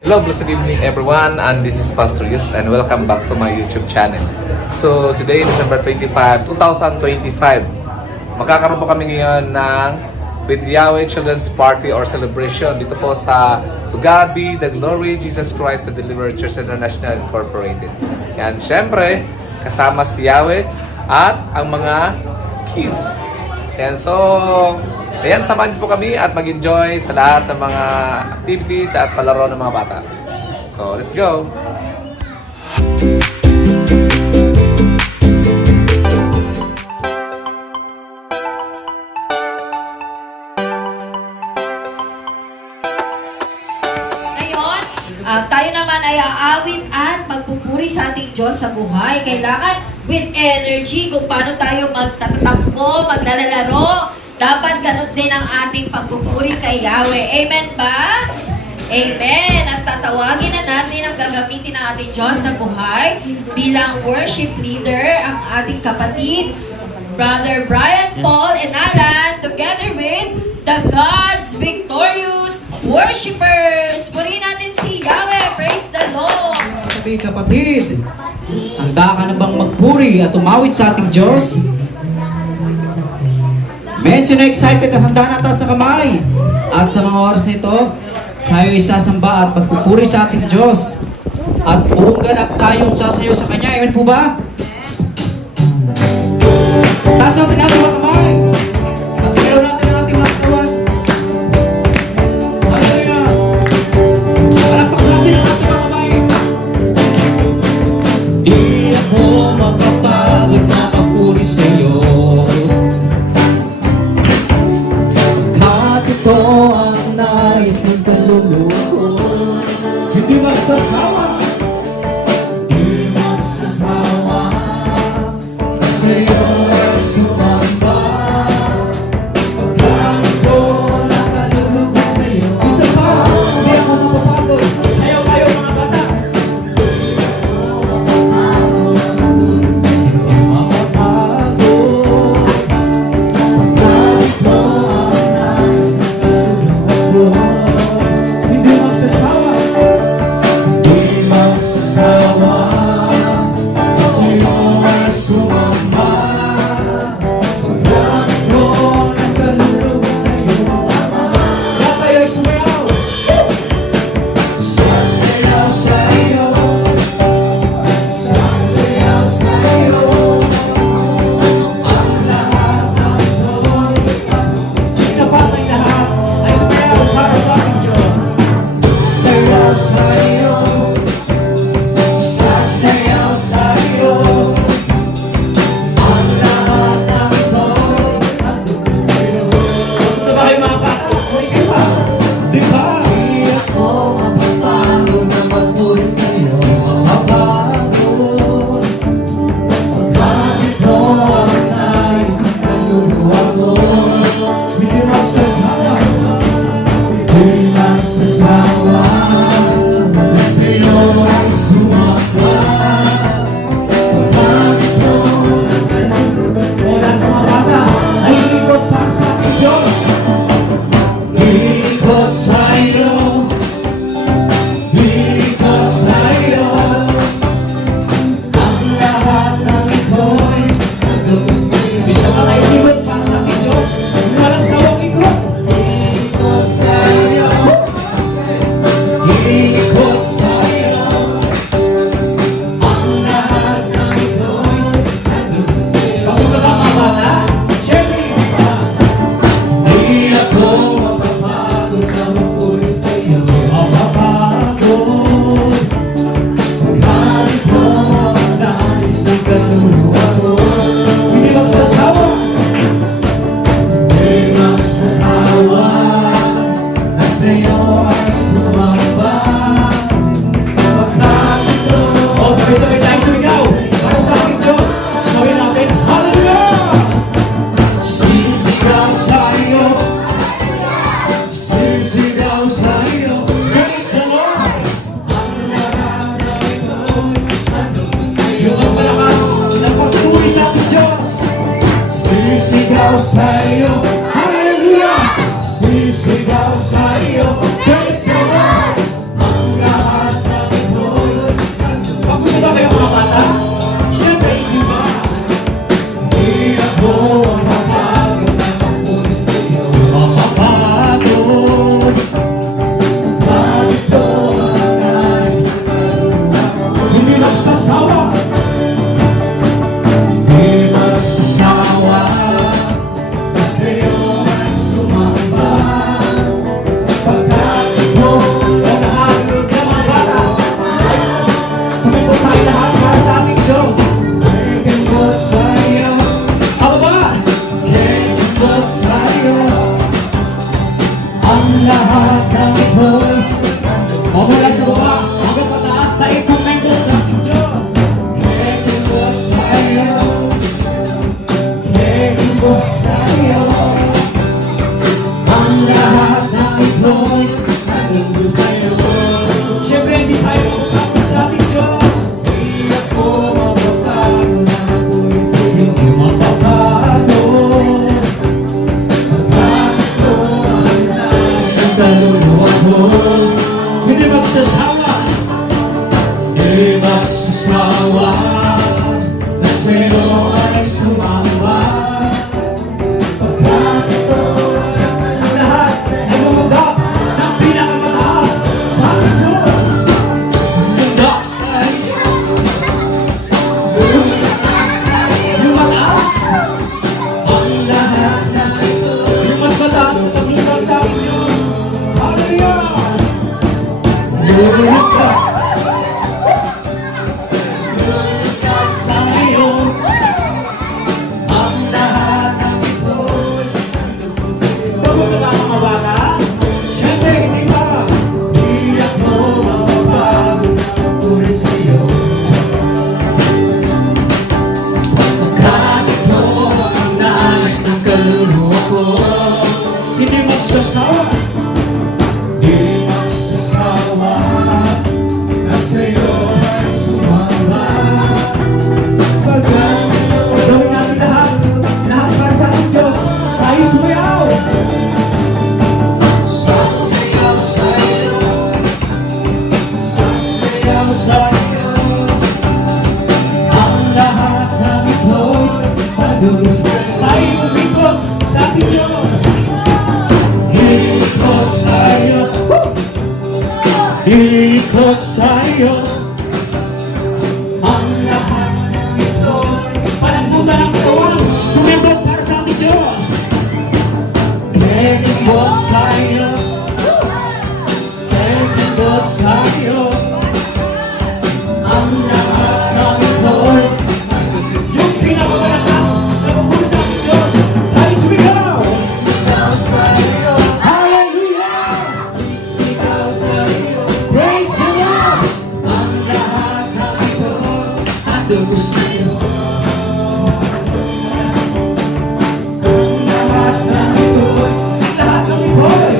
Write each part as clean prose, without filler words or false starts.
Hello, blessed evening everyone, and this is Pastor Yus and welcome back to my YouTube channel. So today, December 25, 2025, magkakaroon po kami ngayon ng With Yahweh Children's Party or Celebration dito po sa To God Be the Glory, Jesus Christ the Deliverer Church International Incorporated. Yan, syempre, kasama si Yahweh at ang mga kids. Yan, so ayan, samahan po kami at mag-enjoy sa lahat ng mga activities at palaro ng mga bata. So, let's go! Ngayon, tayo naman ay aawit at magpupuri sa ating Diyos sa buhay. Kailangan with energy kung paano tayo magtatakbo, maglalaro. Dapat ganun din ang ating pagpupuri kay Yahweh. Amen ba? Amen. At tatawagin na natin ang gagamitin ng ating Diyos sa buhay bilang worship leader, ang ating kapatid, Brother Brian Paul and Alan, together with the God's victorious worshipers. Purihin natin si Yahweh. Praise the Lord. Sabi kapatid, handa ka na bang magpuri at umawit sa ating Diyos? Medyo na excited at handa na tayo sa kamay. At sa mga oras nito, tayo isasamba at magpupuri sa ating Diyos. At buong ganap tayong sasayaw sa Kanya. Amen po ba? Taas natin natin mga kamay. Pagkakaroon natin ang ating mga katawan. Hallelujah! Palakpak natin ang ating mga kamay. Di ako makapagod na magpuri sa iyo. Ito ang nais ng kaluluko. Hindi magsasawa. Hindi magsasawa. Sa'yo ay sumamba. Pagkain ko nakalulubog sa'yo. Minsan pa, hindi ako mapapagod. Sayaw kayo mga bata. tayo sa baba, hanggang pataas tayo komento sa ating Diyos. Lingkod sa'yo, lingkod sa'yo, ang lahat ng ito'y nandun sa'yo. Siyempre, hindi tayo makakapit sa ating Diyos. Hindi ako mababago na ako'y sa'yo mapapago. Pagkato ang lakas ng kaluluwa ko, hindi magsasawa, hindi magsasawa, na sa'yo ay sumama. Pagkato ang lahat ay lumaga ng pinakamataas sa ating Diyos. Lumaga sa'yo, lumataas ang lahat ng ito. Yung mas mataas na paglutang sa ating Diyos. Hallelujah! Lumagkat sa'yo ang lahat ng ito. Bago ba mga bata? Siyempre, hindi pa. Di ako mababago ng puri sa'yo. Pagkat ito ang nais ng kaluluwa ko, hindi magsasawa, di magsasawa, na sa'yo ay sumama. Pagkat gawin natin lahat para sa ating Diyos, tayo sumayaw. Sasayaw sa'yo, sasayaw sa'yo, ang lahat ng ito'y pagdugos. Tayo umikot sa ating Diyos. Ikot sa'yo, ikot sa'yo, ang lahat ng ito'y panagbutan ng katawan, tumibot para sa ating Diyos. Ikot sa'yo, ikot sa'yo, ang lahat ng ito'y yung pinakamalakas na pagpuli sa ating Diyos. Tayo sumigaw! Hallelujah! Praise the Lord! Ang lahat ng ito ando sa'yo. Ang lahat ng ito, lahat ng ito'y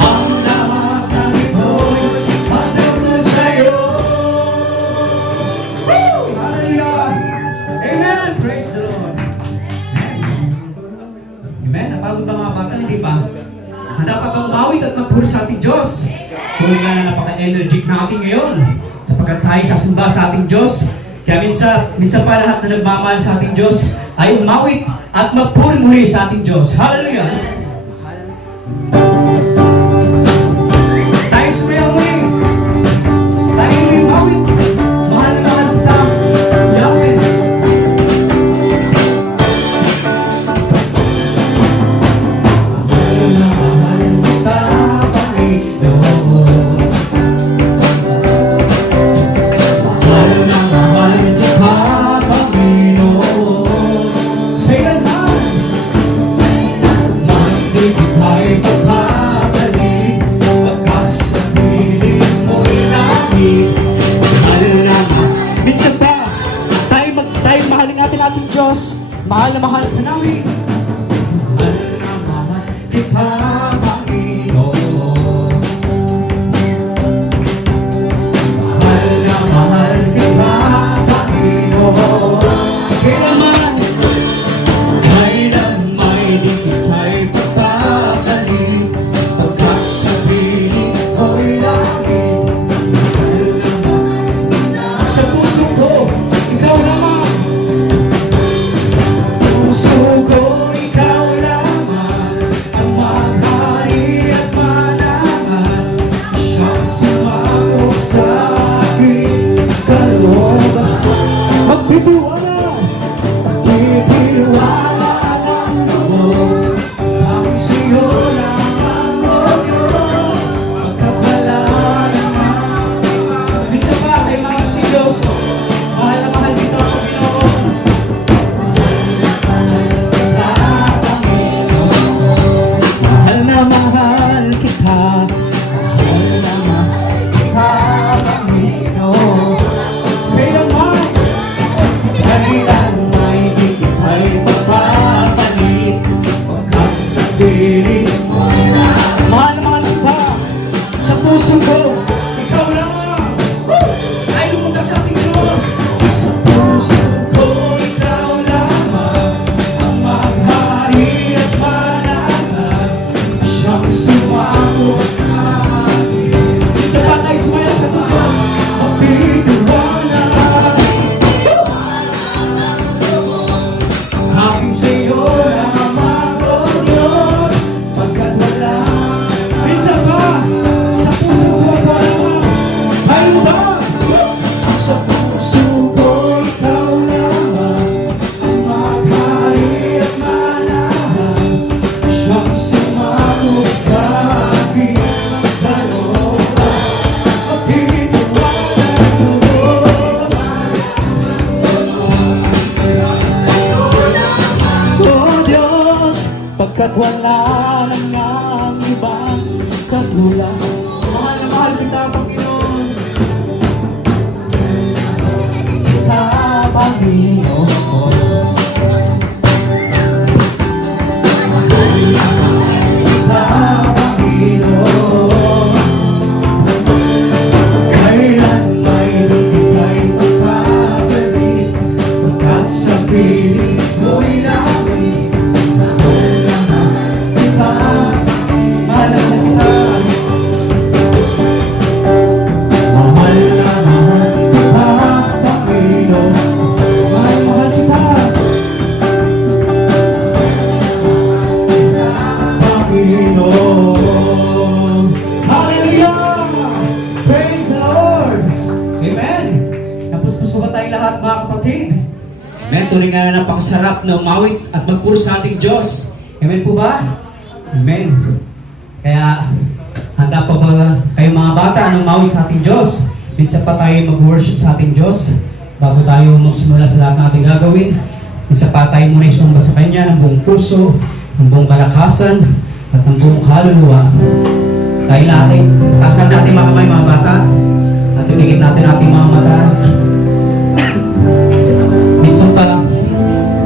ang lahat ng ito'y ando sa'yo. Woo! Hallelujah! Amen! Praise the Lord! Amen? Napagod ba mga bata? Hindi ba? Handa pa kang umawit at magpuri sa ating Diyos. Tuloy nga na napaka-energetic natin ngayon sapagkat tayo sasamba sa ating Diyos. Kaya minsan pa lahat na nagmamahal sa ating Diyos ay umawit at magpuri muli sa ating Diyos. Hallelujah! Tayo sumayaw muli. Tayo muli umawit. Mahal na mahal kita. Yahweh. Mahal na mahal kita, Panginoon. Mahal na mahal kita, Panginoon. Kailanman di kita'y pagpapalik, pagkat sa piling mo'y langit. Mahal na mahal. Minsan pa, tayo mahalin natin ating Diyos. Mahal na mahal ka namin. Mahal na mahal kita, Panginoon. Mahal na mahal kita, Panginoon. Kailanman di kita'y pagpapalik, pagkat sa piling mo'y langit. Mahal na mahal sa puso ko, ikaw naman. Puso ko kita, mahal naman kita, Panginoon. Kailan may di kita'y papapalit, pagkat sa piling mo na. Mahal naman kita sa puso ko, ikaw lang ay lumutang sa ating Diyos. Sa puso ko, ikaw lamang ang maghari at mananag, siyang sumako sa akin. Sa patay sumaya sa Diyos, magtitiwala. Aking sa'yo lamang, O Diyos, pagkat wala. Minsan ba, sa puso ko ikaw lamang, ay lumutang. Sa puso ko ikaw lamang, ang maghari at manahan, siyang sumakot sa aking dalawa. Magtitiwala ng Diyos. O Diyos, pagkat wala nang ang ibang katulad. Mahal na mahal kita, Panginoon. Kita, Panginoon. Mahal na mahal kita, Panginoon. Kailan may di kita'y papapalit, pagkat sa piling mo'y langit. Mahal na mahal kita, mahal na kita. Mahal na mahal kita, Panginoon. Mahal na mahal kita, Panginoon. Hallelujah! Praise the Lord! Amen! Napuspos pa ba tayong lahat, mga kapatid? Amen. Tunay nga na napakasarap na umawit at magpuro sa ating Diyos. Amen po ba? Amen. Kaya, handa pa ba kayo mga bata na umawit sa ating Diyos? Minsan pa tayo mag-worship sa ating Diyos bago tayo magsimula sa lahat ng ating gagawin. Minsan pa tayo muna isumba sa Kanya ng buong puso, ng buong kalakasan, at ng buong kaluluwa. Dahil natin, tasan natin mga kamay mga bata, at tuligin natin ating mga mata. Minsan pa,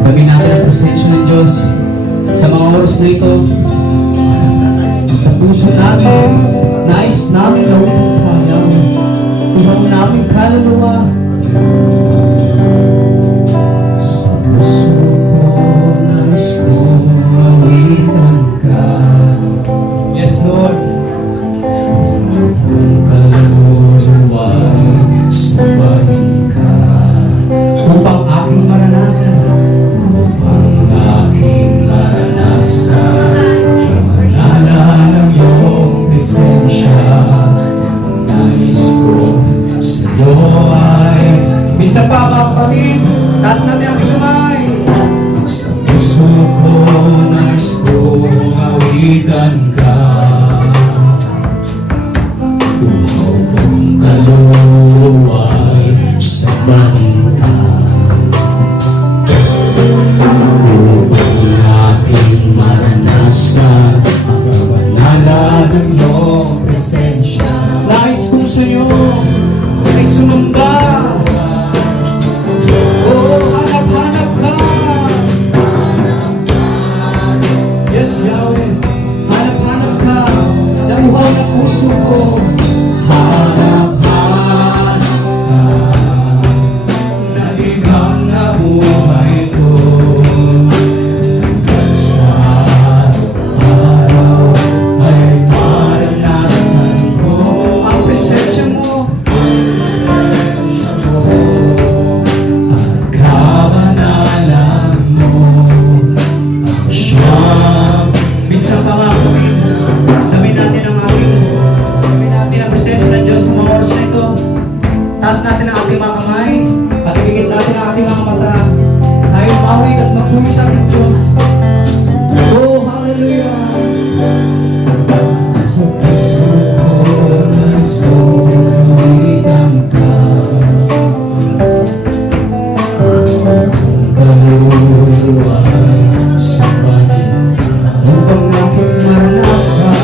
gawin natin ang presensya ng Diyos sa mga oras na ito. Sa puso natin, nais namin gawin ang kanyang tuhaw namin kaluluwa. Sa puso ko, nais ko mawitan ka. Yes, Lord. Ang kaluluwa, sambahin ka. Upang aking maranasan, manala ng iyong presensya. Nais ko sa iyo ay minsan pa mga kapatid, taas natin ang kamay. Sa puso ko, nais ko mawitan ka. Tuhaw kong kaluluwa ay sambahin ka. Upang aking maranasan ang kabanala ng iyong presensya. Nais kong sa iyo ay sumamba. Oh, hanap-hanap ka. Yes, Yahweh. Hanap-hanap ka. Nabuhaw ng puso ko. Hanap-hanap ka. Naligang na buhay ko. Sa araw ay maranasan ko ang presensya mo. At kabanalan mo ang siyang minsan pa nga kawin. Damin natin ang presensya ng Diyos sa mga oras na ito. Taas natin ang ating mga kamay at ibigit natin ang ating mga mata. Tayo mawig at magpuri sa ating Diyos. Oh, hallelujah! Sa puso ko, nais ko mawitan ka. Ang kaluluwa ay sambahin ka. Upang aking maranasan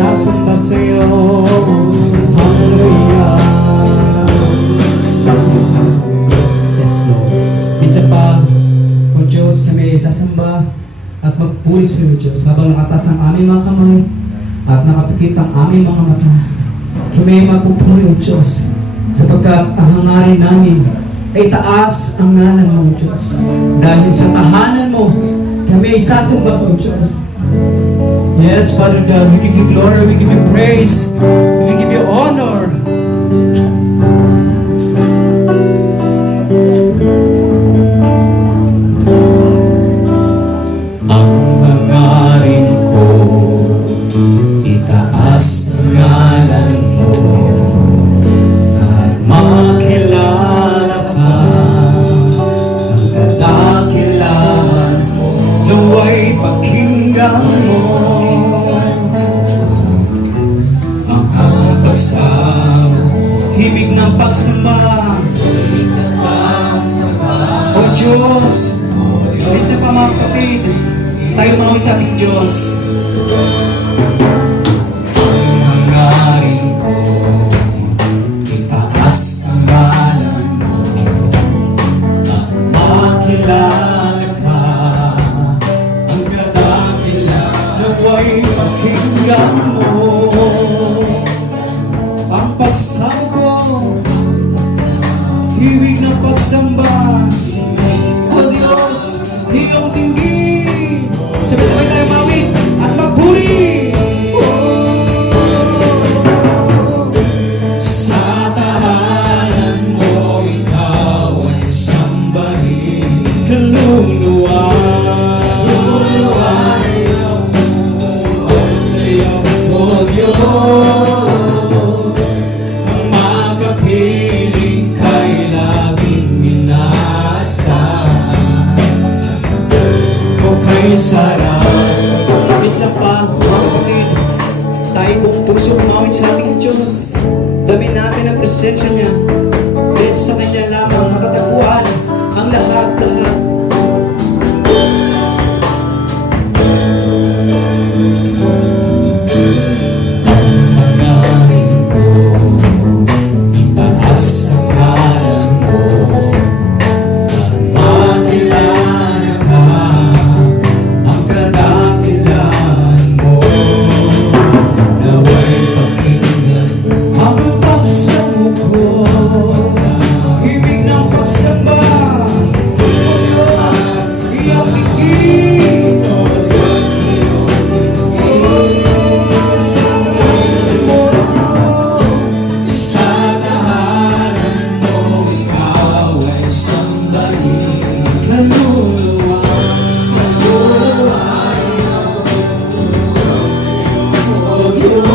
sasamba sa'yo. Hallelujah. Yes, Lord. Minsan pa, O Diyos, kami sasamba at magpuri sa'yo, Diyos, habang nakatas ang aming mga kamay at nakapikit ang aming mga mata. Kami magpupuri, O Diyos, sapagkat ang hangarin namin ay taas ang ngalan mo, O Diyos. Dahil sa tahanan mo, kami sasamba, O Diyos. Yes, Father God, we give you glory, we give you praise, we give you honor. Ang hangarin ko, itaas ang ngalan mo, at makilala ka, ang kadakilaan mo, naway pakinggan mo, ang pagsama, himig ng pagsama, O Diyos. Minsan pa mga kapatid, tayo mawin sa ating Diyos. Ang hangarin ko, itaas ang ngalan mo, at makilala ka, ang kadakilaan, naway pakinggan mo, ang pagsama ko, himig ng pagsamba. O Diyos, iyong tingin. Sabay-sabay tayo mawin at magpuri. Sa tahanan mo, ikaw ay sambahin. Kaluluwa, O Diyos, ang makapiling kay laging minasa. Okay, sarap. Minsan pa, mga kapatid, tayo buong puso umawit sa ating Diyos. Damin natin ang presensya niya. Dahil sa Kanya lamang nakatagpuan ang lahat-lahat. Ang hangarin ko, itaas ang ngalan mo, at makilala ka, ang kadakilaan mo, naway pakinggan ang pagsamo ko, himig ng pagsamba. O Diyos, iyong tingin. Sa tahanan mo, ikaw ay sambahin. Kaluluwa, O Diyos,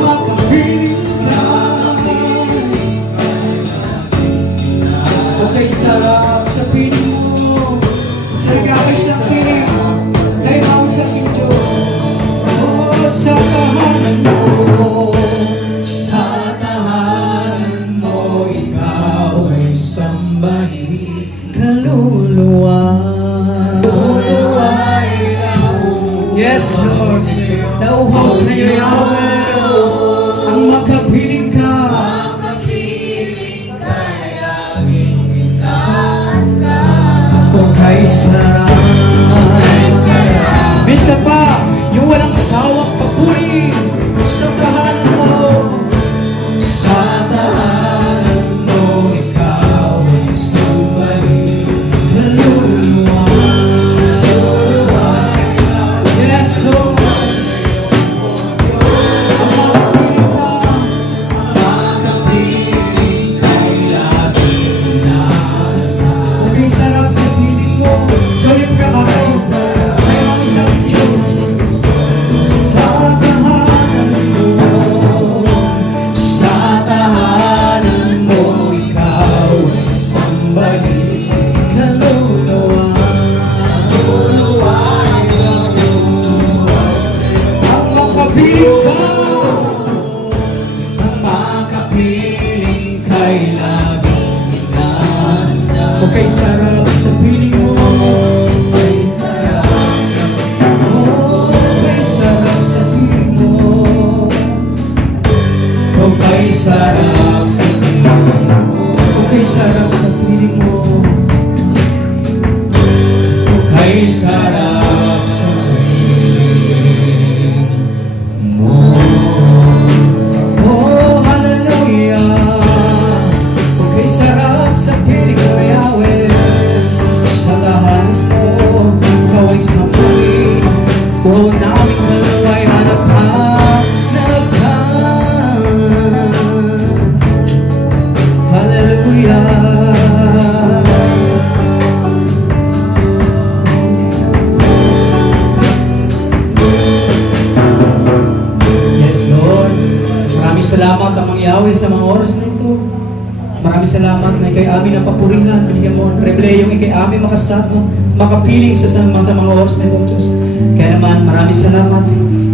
makapiling ka. Okay, sarap sa piling mo. Sarap sa piling. Kay mawin sa aking Diyos. Oh, sa tahanan mo, sa tahanan mo, ikaw ay sambahin. Kaluluwa. Yes, Lord. Nauhaw sa iyo, Yahweh. Ang makapiling ka. Okay, sarap. Minsan pa, yung walang sawang papuri sa tahanan mo. Sa tahanan mo, ikaw ay sambahin. Kaluluwa. Yes, Lord. Ang makapiling kay laging nasa. Okay, sarap sa piling mo. Solim ka ba kayo? Kaya kami sa ating Diyos. Sa tahanan mo, sa tahanan mo, ikaw ay sambahin. Kaluluwa. Ang makapiling ka, ang makapiling kay laging inasda. Okay, sarap sa piling mo. Okay, sarap sa piling mo. salamat Amang Yahweh sa mga oras na ito. Maraming salamat na ikay amin ang papurihan. Binigyan mo ang pribilehiyong ikay amin makasama, makapiling sa mga oras na ito, Diyos. Kaya naman, maraming salamat.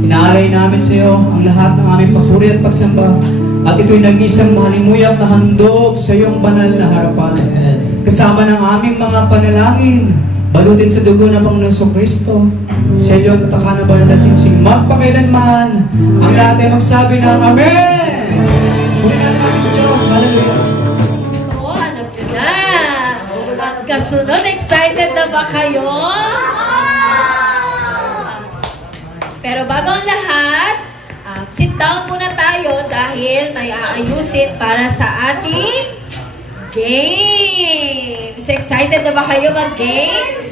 Inaalay namin sa iyo ang lahat ng aming papuri at pagsamba. At ito'y nag-isang mahalimuyak na handog sa iyong banal na harapan. Kasama ng aming mga panalangin, balutin sa dugo ng Panginoon Kristo. Sa iyo at tataka na ba na singsing magpakailanman. Ang lahat ay magsabi ng Amen! Puri natin ang Diyos. Hallelujah! Oo, alam nyo na. At kasunod, excited na ba kayo? Pero bago ang lahat, sit down muna tayo dahil may aayusin para sa ating games. Excited na ba kayo mag-games?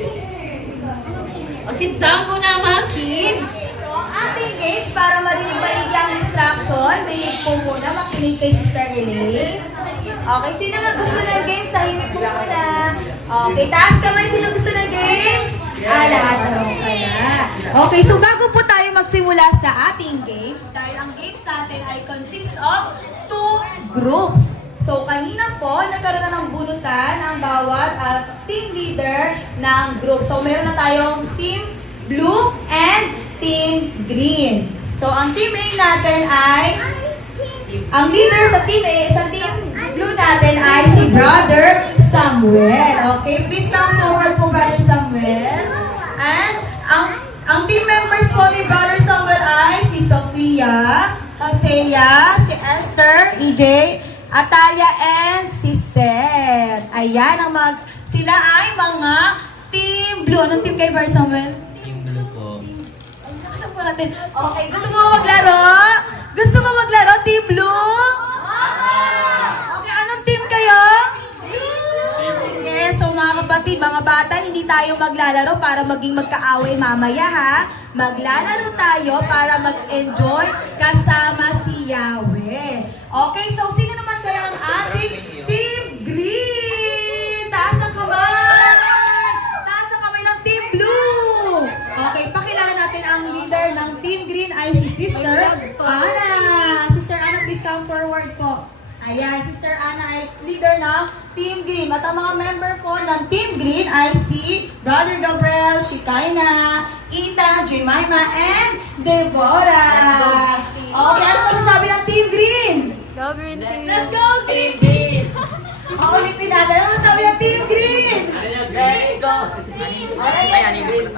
O sit down muna mga kids. So, ang ating games, para marinig maigi ang instruction, may po muna, makinig kay Sister Elaine. Okay, sino na gusto ng games? Tahimik po muna. Okay, taas kamay, sino gusto ng games? Lahat na kaya. Okay, so bago po tayo magsimula sa ating games, dahil ang games natin ay consists of 2 groups. So, kanina po, nagkaroon na ng bunutan ang bawat team leader ng group. So, meron na tayong Team Blue and Team Green. So, ang Team A natin ay, ang leader sa Team A, sa Team Blue natin ay si Brother Samuel. Okay, please come forward po, Brother Samuel. And, ang team members po ni Brother Samuel ay si Sofia, Hosea, si Esther, EJ, Atalia, and si Seth. Ayan, sila ay mga Team Blue. Anong team kay Brother Samuel? Team Blue po. Nakasan po natin. Okay, gusto mo maglaro? Gusto mo maglaro, Team Blue? Okay, anong team kayo? Yes, so mga kapatid, mga bata, hindi tayo maglalaro para maging magkaaway mamaya ha. Maglalaro tayo para mag-enjoy kasama si Yahweh. Okay, so sino naman kaya ang ating Team Green? Taas ang kamay! Taas ang kamay ng Team Blue! Okay, pakilala natin ang leader ng Team Green ay si Sister Ana. Sister Ana, please come forward po. Ayan, Sister Ana ay leader ng Team Green. At ang mga member po ng Team Green ay si Brother Gabriel, Shekinah, Ita, Jemima, and Deborah. Okay, ano masasabi ng Team Green? Go Green Team! Let's go, Team Green! Ulitin natin. Ano masasabi ng Team Green? Let's go!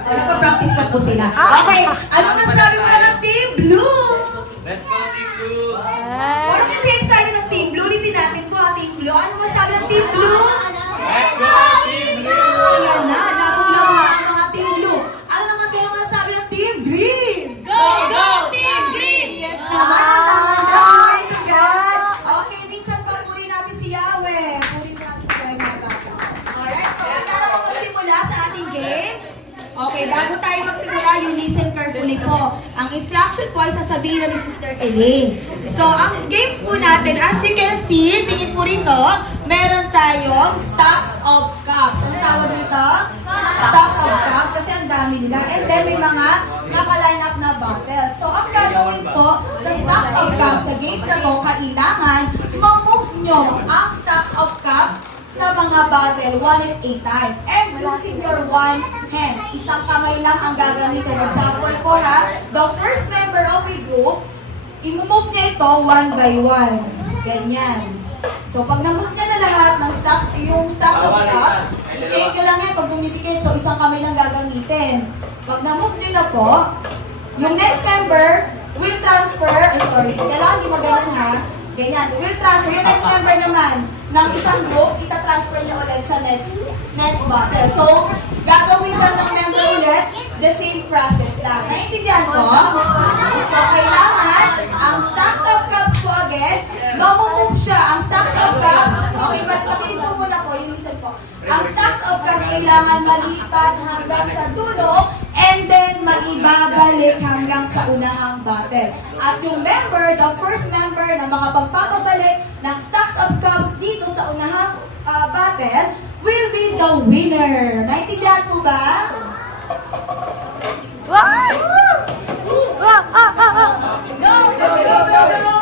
Nagpa-practice pa po sila. Okay, ano masasabi mo na ng Team Blue? Let's go, Team Blue! Parang hindi excited ng Team Blue. Ulitin natin po, Team Blue. Ano masasabi ng Team Blue? Let's go, Team Blue! Ayan na, larong-laro na ang mga Team Blue. Ano naman kayo masasabi ng Team Green? Go! Go! Team Green! Yes naman, ang tangan na. Glory to God. Okay, minsan pa puri natin si Yahweh. Puri natin si Yahweh mga bata. Alright, so handa na po magsimula sa ating games. Okay, bago tayo magsimula, you listen carefully po. Ang instruction po ay sasabihin na ni Sister Elaine. So, ang games po natin, as you can see, tingin po rito, meron tayong stacks of cups. Ano tawag nito? Stacks of cups, kasi ang dami nila. And then, may mga naka-line up na bottles. So, ang gagawin po sa stacks of cups, sa games na to, kailangan ma-move nyo ang stacks of cups sa mga bottle, one at a time. And using your one hand. Isang kamay lang ang gagamitin. Example po ha, the first member of a group, i-move niya ito one by one. Ganyan. So, pag na-move niya na lahat ng stacks, yung stacks of cups, i-shake nyo lang yan pag dumidikit. So, isang kamay lang gagamitin. Pag na-move nila po, yung next member will transfer, kailangan di maganan ha, ganyan, will transfer, yung next member naman ng isang group, ita-transfer niya ulit sa next bottle. So, gagawin lang ng member ulit, the same process lang. Naintindihan ko? So, kailangan, ang stacks of cups po again, mamumove siya. Ang stacks of cups, okay, pakinig po muna po, yung listen po. Ang stacks of cups kailangan malipat hanggang sa dulo, and then maibabalik hanggang sa unahang bottle. At yung member, the first member na makapagpapabalik ng stacks of cups dito sa unahang bottle will be the winner. Naintindihan po ba? Go, go, go, go!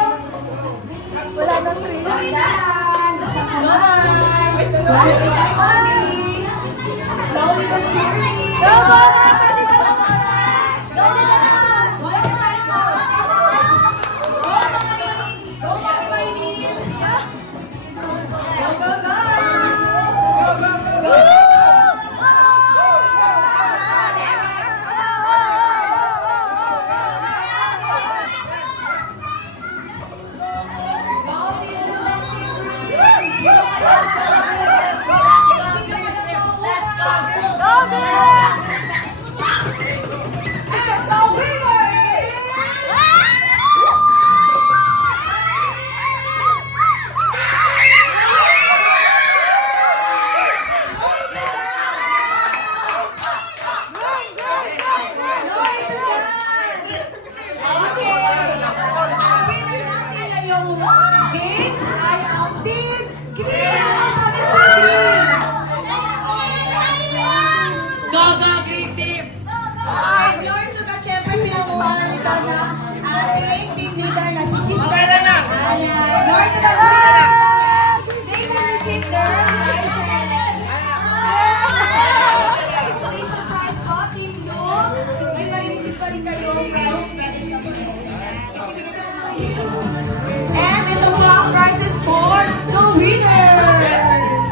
And ito po ang prizes for the winners.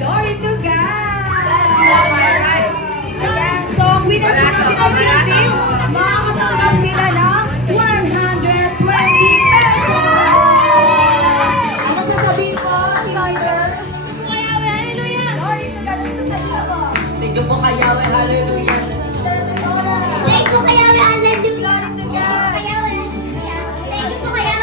Glory to God. Ayan, so ang winners natin ay Philippine, makakatanggap sila ng 120 pesos. Ano sasabihin po, team leader? Glory to God, ano sasabihin po? Thank you po kay Yahweh. Hallelujah. Thank you kaya Alan. Glory to God. Thank you po kaya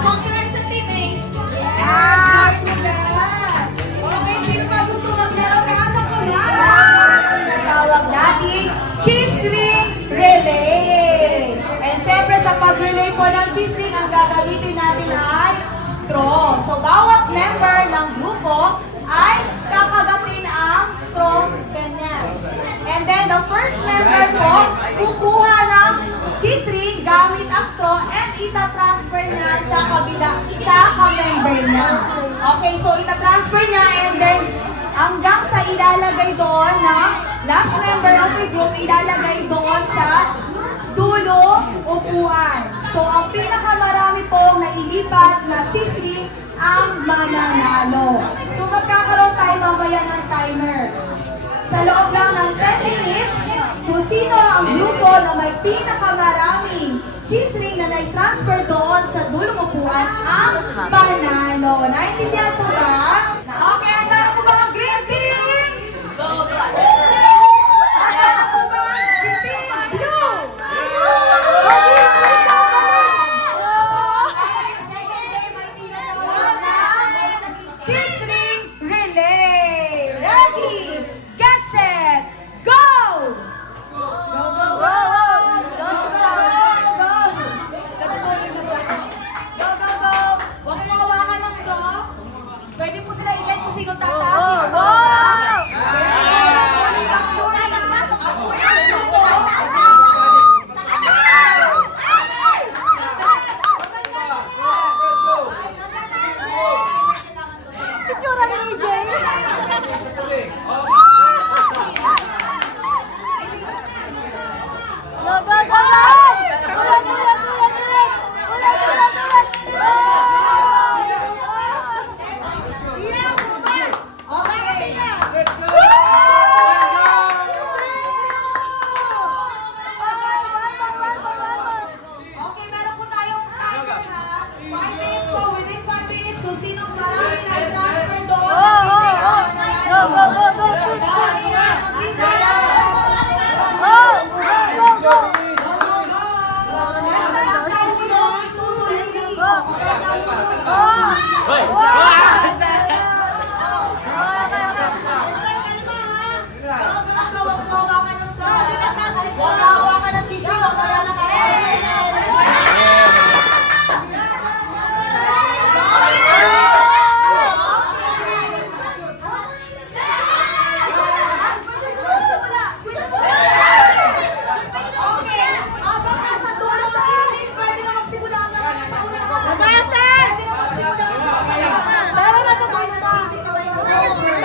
Congrats sa team eh. Yes, glory to God. Okay, sino pa gusto maglaro? Taas ang kamay. Tawag natin cheese string relay. And syempre sa pag-relay po ng cheese string, ang gagamitin natin ay straw. So bawat member ng grupo ay kakagatin ang straw ganyan. And then the first member po, kukuha ng cheese string gamit ang straw and ita-transfer niya sa kabila, sa ka-member niya. Okay, so ita-transfer niya and then hanggang sa ilalagay doon na last member of the group, ilalagay doon sa dulo upuan. So ang pinakamarami pong nailipat na cheese string ang mananalo. So magkakaroon tayo mamaya ng timer. Sa loob lang ng 10 minutes, kung sino ang grupo na may pinakamaraming cheese ring na nai-transfer doon sa dulong upuan ang panalo. Naintindihan po ba? Okay, handa na po ba ang green team? Handa na po ba ang green team? Blue! Second game ay tinatawag na cheese ring relay. Ready? Get set! Go! Go, go, go! Go, go, go! Natutulog na sila. Go, go, go! Huwag mo hawakan ng straw. Pwede po sila i-guide kung sino tataas, sino bababa. Pwede po sila tuloy ang suri. Ang unang grupo. Itsura ni EJ. Okay, meron po tayong timer ha. 5 minutes po, within 5 minutes, kung sinong marami na i-transfer doon ng cheese ring ang mananalo. Marami yan ang cheese ring. Go, go, go! Ang kahulog, itutuloy ninyo. Huwag hawakan ng cheese ring, wala na kayo. Okay, habang nasa dulo sa init, pwede na magsimula ang mga nasa unahan. Pwede na magsimula ang mga nasa unahan. Pero nasa tayo ng cheesing na may na-transfer.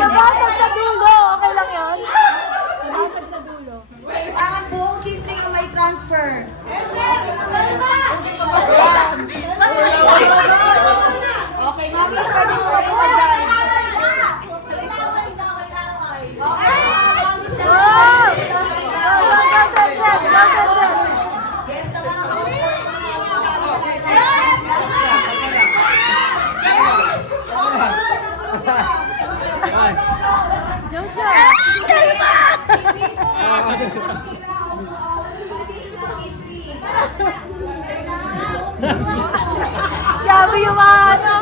Nabasag sa dulo. Okay lang yun? Nabasag sa dulo. Kailangan buong cheese ring ang may transfer. Okay, mabis, pwede mo kayo mag-guide. Okay, mabis na. Yes, naman ang Joshua. Hindi po makakasira ang maliit na cheese ring. Kailangan Grabe yung mga ano.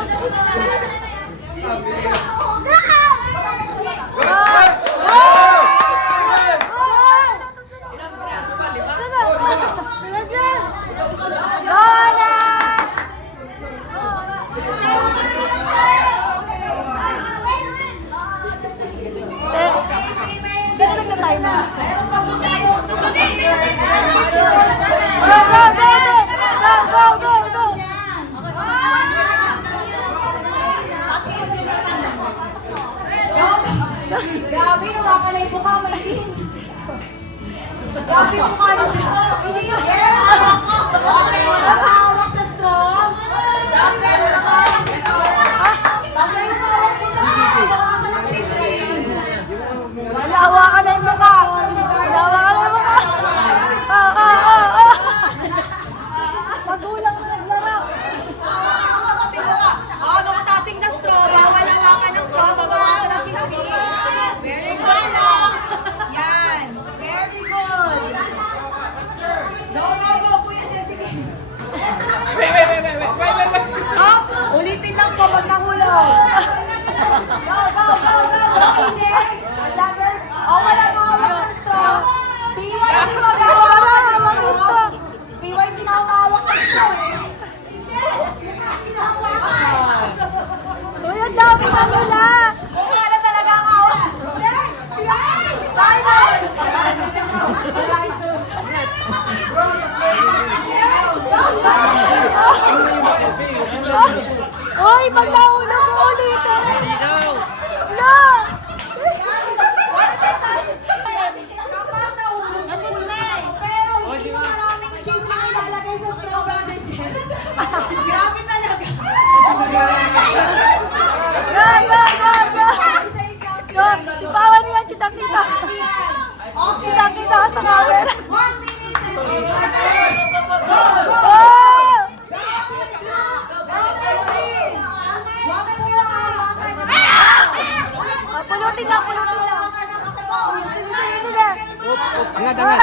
Sino nagka-timer? meron pa po tayo. Go, go, go! Go, go, go! Chance. Grabe, nawakan na yung mukha, may hindi. Grabe yung mukha ni straw. Yes! Okay, wala hawak sa straw. Dami, wala hawak sa straw. Dami, wala hawak sa straw. Nawakan ng cheese cream. Nawa ka na yung mukha. Nawa ka na yung mukha. Magulang na naglaro. No touching the straw. Bawal hawakan ng straw. Babawasan ng cheese cream. Very good. Yan. Very good. Go, Kuya Jessica. Ulitin lang po pag nahulog. Go, EJ. Ang lover. Wala mahawak ng straw. PYC mag-hawak ng straw. PYC na humawak ng straw eh. Uy, ang dami na nila. Mukha na talaga ang hawak. Diamond! Uy, pag nahulog mo ulitin. No! Pero hindi mo maraming cheese na ilalagay sa straw, brother Jess. Grabe talaga. Go! Ipawan niyan, kita-kita. Okay. Kita-kita sa camera. 1 minute and 3 seconds. Go, go. Oh! Pulutin lang, pulutin lang. Ito na.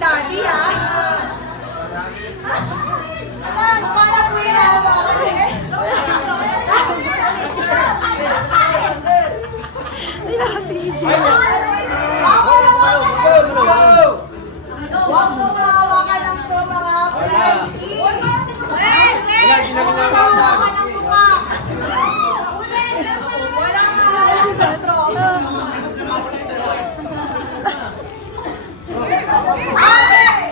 Daddy, ha? Para po yung hawakan eh. Huwag mo hawakan ng straw, mga PIC. Huwag mo hawakan ng mukha. Wala nga hawak sa straw. Okay!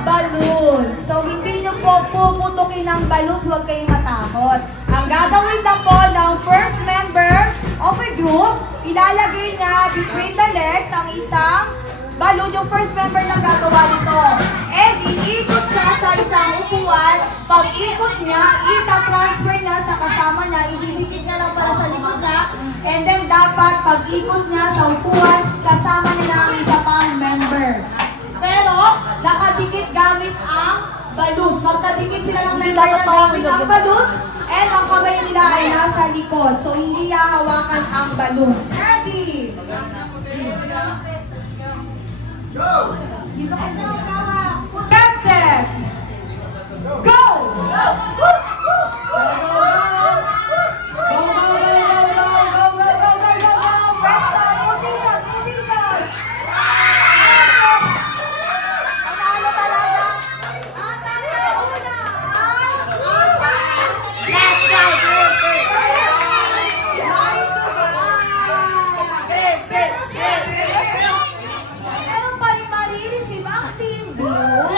'Balloons. So, hindi nyo po puputukin ang balloons, huwag kayong matakot. Ang gagawin lang po ng first member of a group, ilalagay niya between the legs ang isang balloon. Yung first member lang gagawa nito. And iikot siya sa isang upuan. Pag ikot niya, ita-transfer niya sa kasama niya. Ididikit niya lang para sa likod niya. And then dapat pag ikot niya sa upuan, kasama niya ang isa pang member. Pero, nakadikit gamit ang balloons. Magkadikit sila ng member na gamit ang balloons. And ang kamay nila ay nasa likod. So, hindi hahawakan ang balloons. Ready? Go! Get set! Go! Team Blue!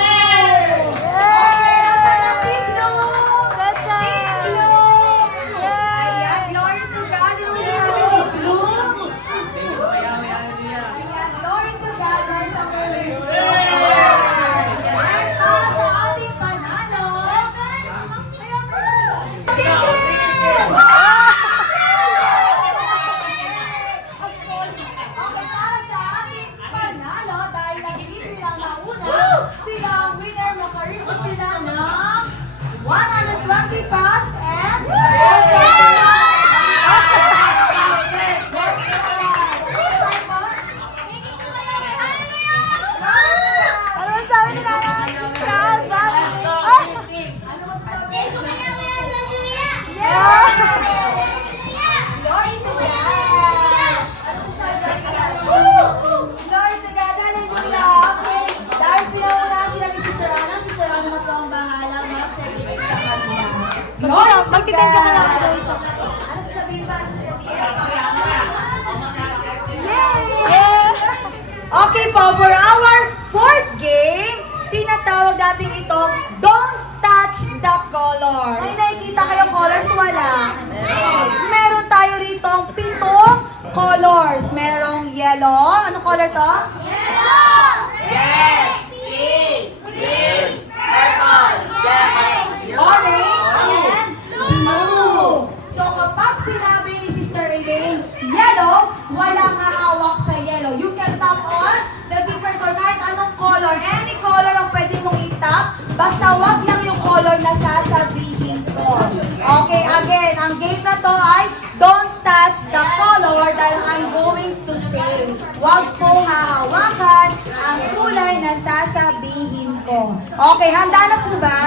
colors. Merong yellow. Anong color to? Orange and blue. So kapag sinabi ni Sister Elaine, yellow, walang hahawak sa yellow. You can tap on the different color, kahit anong color. Any color ang pwede mong itap, basta wag lang yung color na sasabihin ko. Okay, again, ang game na to ay don't touch the color dahil I'm going to say. Wag pong hahawakan ang kulay na sasabihin ko. Okay, handa na po ba?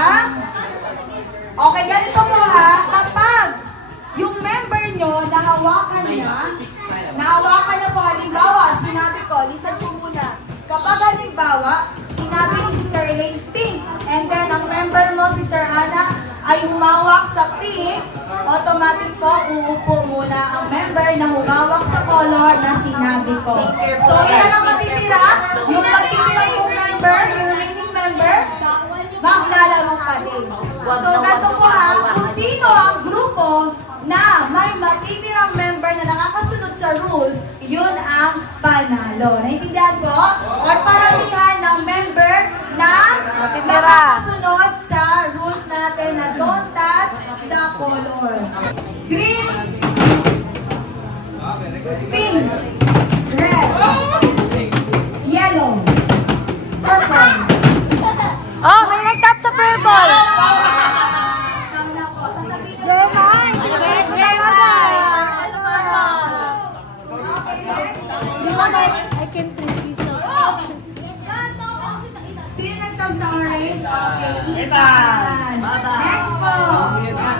Okay, ganito po ha. Kapag yung member nyo, nahawakan niya po halimbawa, sinabi ko, listen po muna. Kapag halimbawa, sinabi ni Sister Elaine, pink, and then ang member mo, Sister Hannah, ay humawak sa pink, automatic po, uupo muna ang member na humawak sa color na sinabi ko. So, ilan ang matitira? Yung matitira pong member, yung remaining member, maglalaro pa din. So, ganito po ha, kung sino ang grupo na may matitirang member na nakakasunod sa rules, yun ang panalo. Naintindihan po? Or paramihan ng member na nakakasunod sa rules natin na don't touch the color. Green, pink, red, yellow, purple. Oh, may nag-tap sa purple. Ang nako, sasabihin ko. Jeremiah. Okay, next. Di ba I can please this. sino nagtawag sa orange? Okay, Ethan. Next po.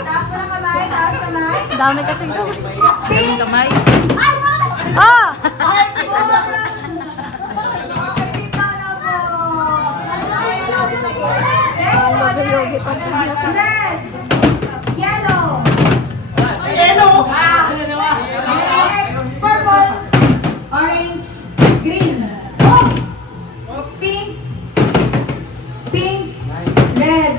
Taas mo na kamay, taas kamay. Ang dami kasing gawin. Pink. Kamay. Ay, mama! Ah! Ay, sobra. Okay, Tita na po. Next po, next. Red. Yellow. Next, purple, orange, green. Oh! Pink, red.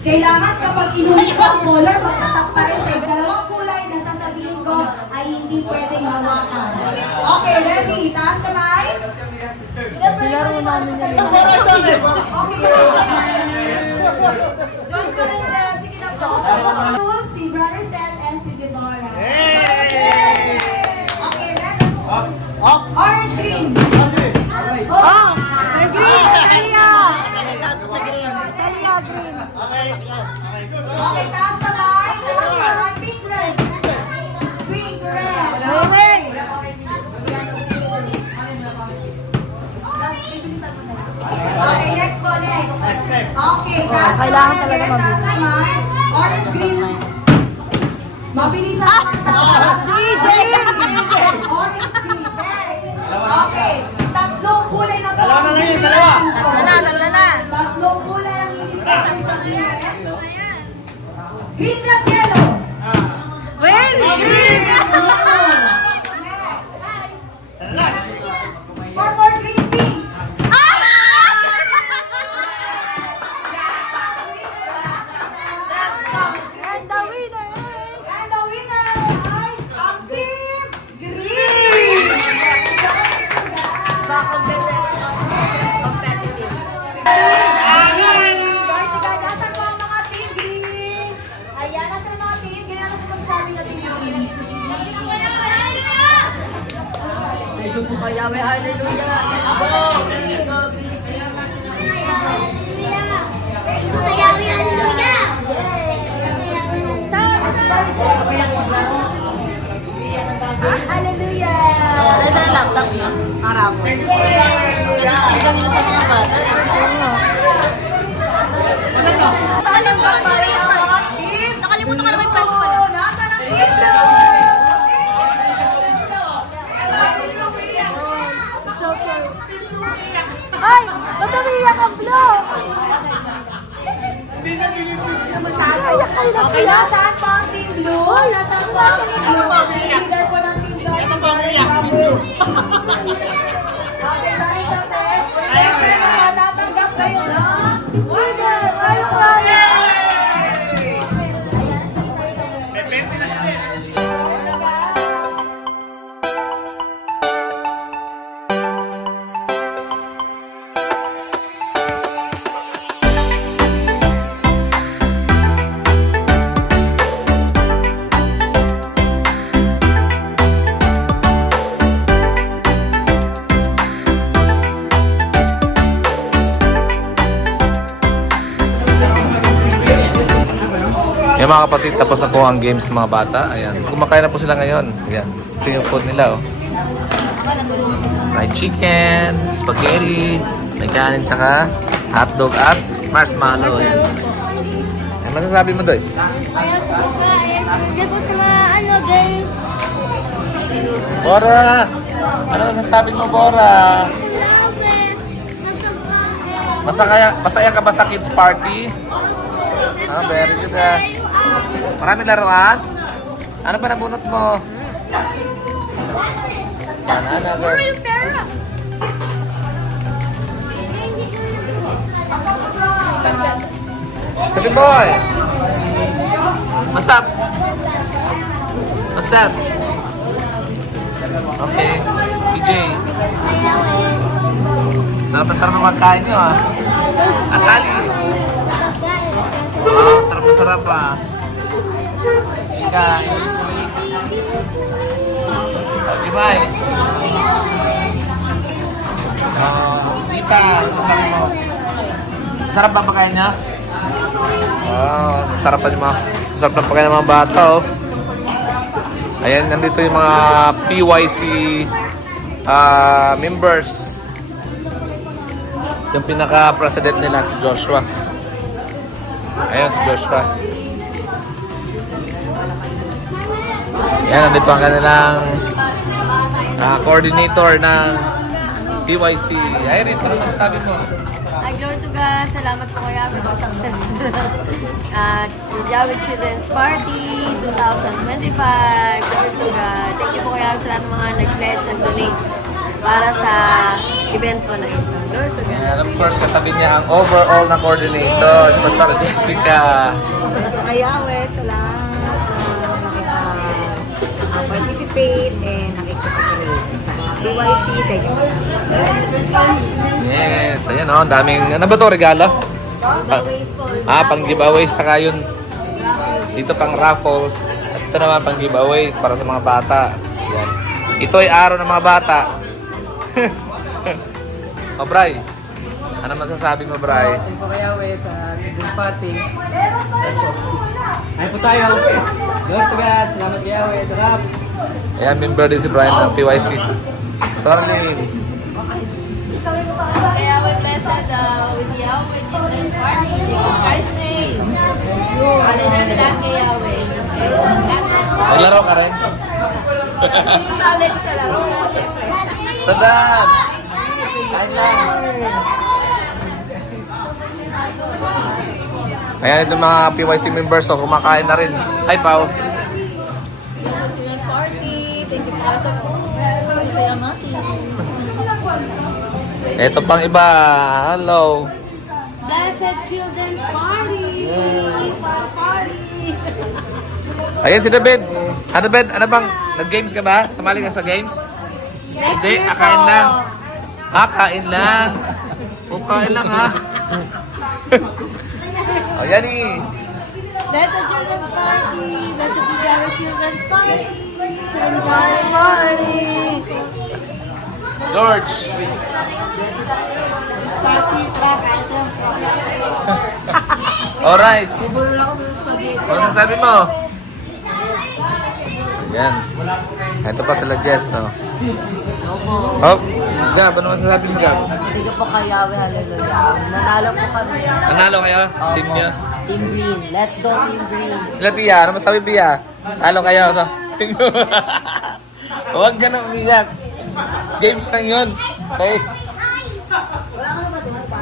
Kailangan kapag inulit ko ang color, magtatap pa rin sa dalawang kulay na sasabihin ko ay hindi pwedeng hawakan. Okay, ready? Taas kamay. Nilaro namin yan. Rules, si Brother Seth and si Deborah. Okay, ready? Orange, green. Oh! Green! Talia! Talia, green. Okay, taas kamay. Taas kamay. Pink, red. Pink, red. Okay. Okay, next po, next. Okay, taas Kailangan kamay talaga again. Taas kamay. Orange, green. Mabilis ang pagtawag. GG! Orange, green. Next. Okay, tatlong kulay na po ang pipiliin ko. Tatlong kulay ang hindi pwedeng sabihin. Green, red, yellow. Well, green! Next. Purple, green, pink. And the winner is... And the winner ay ang Team Green! Kahit nagagasan po ang mga Team Green. Ayan, nasa yung mga Team Green. Ano po sabi ng Team Green? Wala na laptop niya. Harap. Pwede siyang gawin sa mga bata. Talagang pa rin ang mga Team Nakalimutan ka naman yung prize Blue. Nasaan ang Team Blue? Ay! Matamiyak ang blue! Okay, nasaan po ang Team Blue? Nasaan po ang Team Blue? Leader po ng Team Blue. Si Barry Samuel. Okay, Barry Samuel. Siyempre, makatatanggap kayo na winner prize money. Ayan, si Barry Samuel. Ayan mga kapatid, tapos na po ang games ng mga bata. Ayan, kumakain na po sila ngayon. Ayan, ito yung food nila oh. Fried chicken, spaghetti, may kanin tsaka hotdog at marshmallow. Ayan. Ano masasabi mo doy? Hindi ko sa mga guys. Bora! Ano masasabi mo, Bora? Grabe. Napagpapit. Masaya ka ba sa kids party? Ah, very good ah. Maraming laruan? Ano ba nabunot mo? Banana girl. Yung pera. Good boy! What's up? What's that? Okay. PJ. Sarap na sarap ang magkain nyo ah. At Ali. Wow, sarap na sarap ah. Ikay. Jimay. Ethan, masabi mo. Sarap ba pagkain niya? Wow, sarap pa yung mga sarap na pagkain ng mga bata oh. Ayan, nandito yung mga PYC members. Yung pinaka-president nila si Joshua. Ayan si Joshua. Ayan, nandito ang kanilang coordinator ng PYC. Iris, ano masasabi mo? Ay, glory to God. Salamat po kaya sa success. At Yawe Children's Party 2025. Glory to God. Thank you po kaya sa lahat ng mga nag-pledge and donate para sa event po na ito. Glory to God. And of course, katabi niya ang overall na coordinator, si Pastor Jessica. Kay Yawe, salamat na participate and nakikipag-relate sa BYC. Thank you. Yes, ayan o, ang daming, ano ba ito, regalo? Pang giveaways, saka yun. Dito pang raffles. At ito naman pang giveaways para sa mga bata. Ayan. Ito ay araw ng mga bata. O, Bray, ano masasabi mo, Bray? Thank you kay Yahweh sa Children's Party. Ay po tayo. Glory to God. Salamat kay Yahweh. Sarap. Ayan, member din si Brian ng PYC. Tornin. Kaya we're blessed with Yahweh Children's Party in Jesus Christ's name. Hallelujah lahat kay Yahweh. In Jesus Christ's name. Naglaro ka rin? Masali ko sa laro, syempre. Sadan! Kain lang. Ayan, itong mga PYC members, so kumakain na rin. Hi, Pao. Children's Party. Thank you po sa food. Masaya mati. Ito pang iba. Hello. Blessed Children's Party. Party. Ayan si David. David, ano bang? Nag-games ka ba? Sumali ka sa games? Hindi, kain lang. Kain lang. Kain lang ha. O yan eh. Blessed Children's Party. Blessed Children's Party. Party. George. Party truck item. O Rice. Ano sasabi mo? Ayan. Ito pa sila Jess, no? Oh, Gab, ano masasabi mo, Gab? Thank you po kay Yahweh, hallelujah. Nanalo po kami. Nanalo kayo? Team niyo? Team Green. Let's go Team Green. Sila Pia, ano masasabi Pia? Talo kayo sa team niyo. Huwag ka na umiyak. Games lang yun. Okay?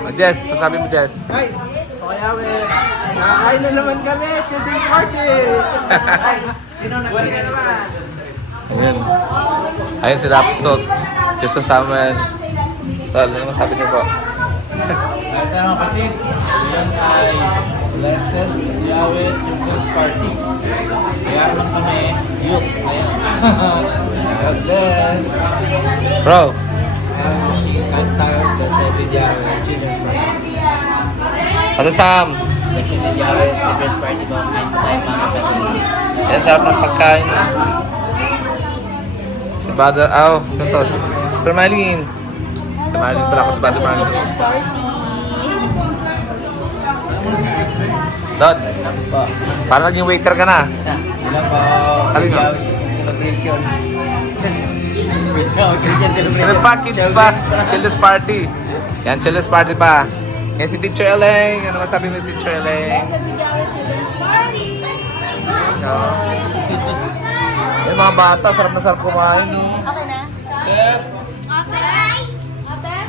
O Jess, masabi mo Jess? Hi. Kaya nakakain na naman kami. Children's Party. Wala ka naman. Ayan. Ayun sila Apsos. Jesus Samuel. So, ano masabi niyo po? At mga kapatid, yan ay Blessed Yahweh Children's Party. Kaya naman kami, youth. Ayan. God bless. Bro, Kahit tayo, Blessed Yahweh Children's Party. Ate Sam. Blessed Yahweh Children's Party ba? Kain po tayo mga kapatid. Yan, sarap ng pagkain. Si Bada, sino to? Sister Marlene. Sister Marlene pala ako si Bada Marlene. Party. Don, paano naging waiter ka na? Ano po? Sabi mo. Celebration. Celebration. Ano pa, kids pa? Children's party. Yan, children's party pa. Yan si Teacher Eleng. Ano masabi mo, Teacher Eleng? Yan mga bata, sarap na sarap kumain, no? Okay na? Chef!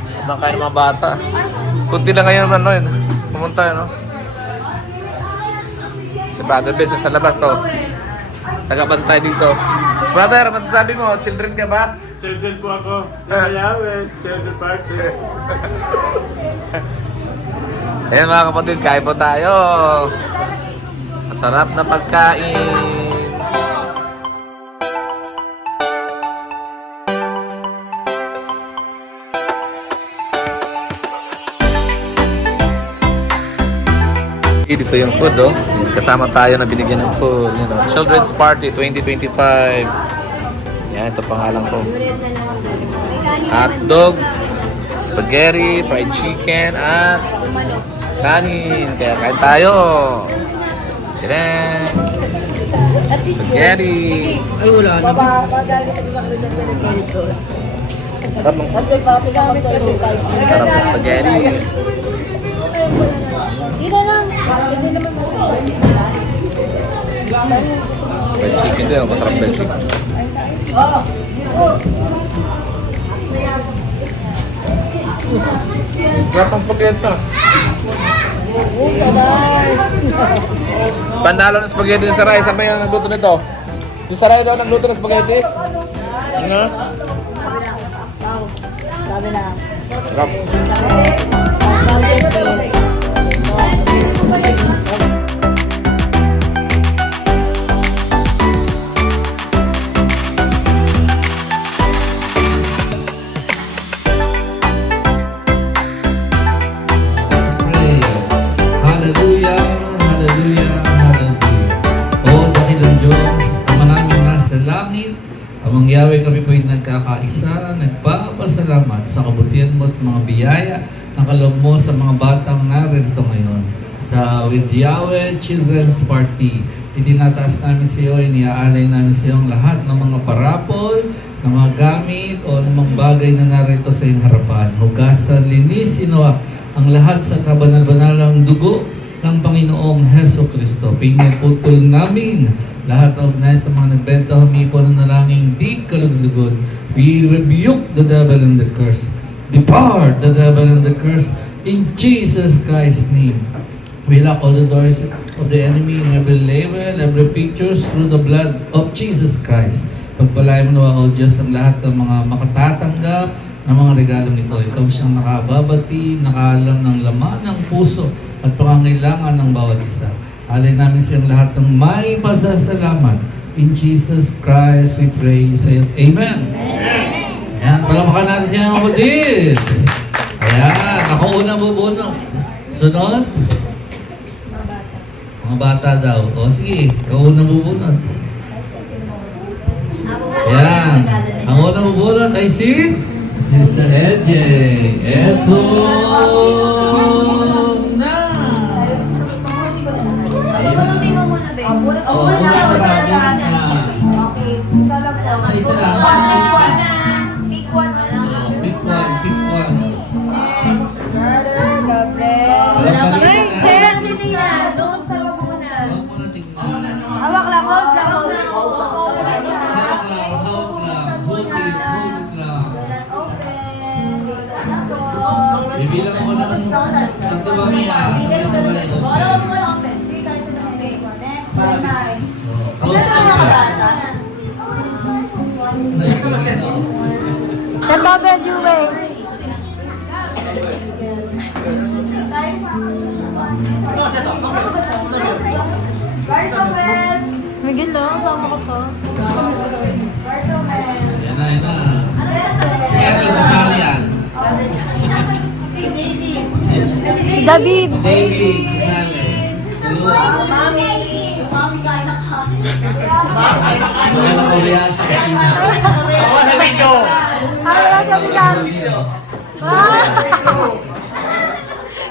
Sarap na kain ng mga bata. Kunti lang ngayon, ano yun. Pumunta, no? Si Brother Bess sa labas, oh. Tagabantay dito. Brother, masasabi mo, children ka ba? Children po ako. Yayawe, children party. Ayan mga kapatid, kain po tayo. Masarap na pagkain. Dito yung food, oh. Kasama tayo na binigyan ng food. You know, Children's Party 2025. Yan, ito pangalan ko. Hotdog, spaghetti, fried chicken, at kanin. Kaya kain tayo. Tadaan! Spaghetti. Ay, wala na. Sarap ng sarap ng spaghetti. Dito lang. Hindi naman masarap. Fried chicken din, masarap fried chicken. Sarap ang spaghetti na. Panalo ng spaghetti ni Saray. Saan ba yung nagluto nito? Yung Saray daw nagluto ng spaghetti? Ano? Sarap. Hallelujah, hallelujah, hallelujah. O dakilang Diyos, Ama namin nasa langit, Amang Yahweh, kami po'y nagkakaisa, nagpapasalamat sa kabutihan mo at mga biyaya na kaloob mo sa mga batang narito ngayon. Sa With Yahweh Children's Party, itinataas namin sa iyo, iniaalay namin sa iyo ang lahat ng mga parapol, ng mga gamit o ng mga bagay na narito sa iyong harapan. Hugasan, linisin o ang lahat sa kabanal-banalang dugo ng Panginoong Heso Kristo. Pinaputol namin lahat ng ugnay sa mga nagbenta humipo ng nalanging di kaluglugon. We rebuke the devil and the curse. Depart the devil and the curse in Jesus Christ's name. We lock all the doors of the enemy in every label, every picture through the blood of Jesus Christ. Pagpalain mo nawa, O Diyos, ang lahat ng mga makatatanggap ng mga regalo nito. Ikaw siyang nakababati, nakaalam ng laman ng puso at pangangailangan ng bawat isa. Alay namin siyang lahat ng may pasasalamat. In Jesus Christ we pray. Say Amen. Ayan, palamakan natin siya mga kapatid. Ayan, ako unang bubunod. Sunod. Mga bata daw. O sige, ako unang bubunod. Ayan, ang unang bubunod ay si Sister EJ. Eto na. Bunutin mo muna, babe. Oh, isa lang. Pick one. Pick one, pick one. God bless. Wait, Sir, dito yan. Doon sa loob muna. Huwag mo na tignan. Hawak lang, hold lang. Hawak lang, hawak lang. Hold it lang. Bibilang ako ng tatlo niya. Sabay-sabay. Close open. Nice one. Sir Bobby, Juway. Miguel, sama ko to. Yan na, yan na. Sige, ano yung kasali yan? Si David. David, kasali. Mga nakaulihan sa kusina. Video.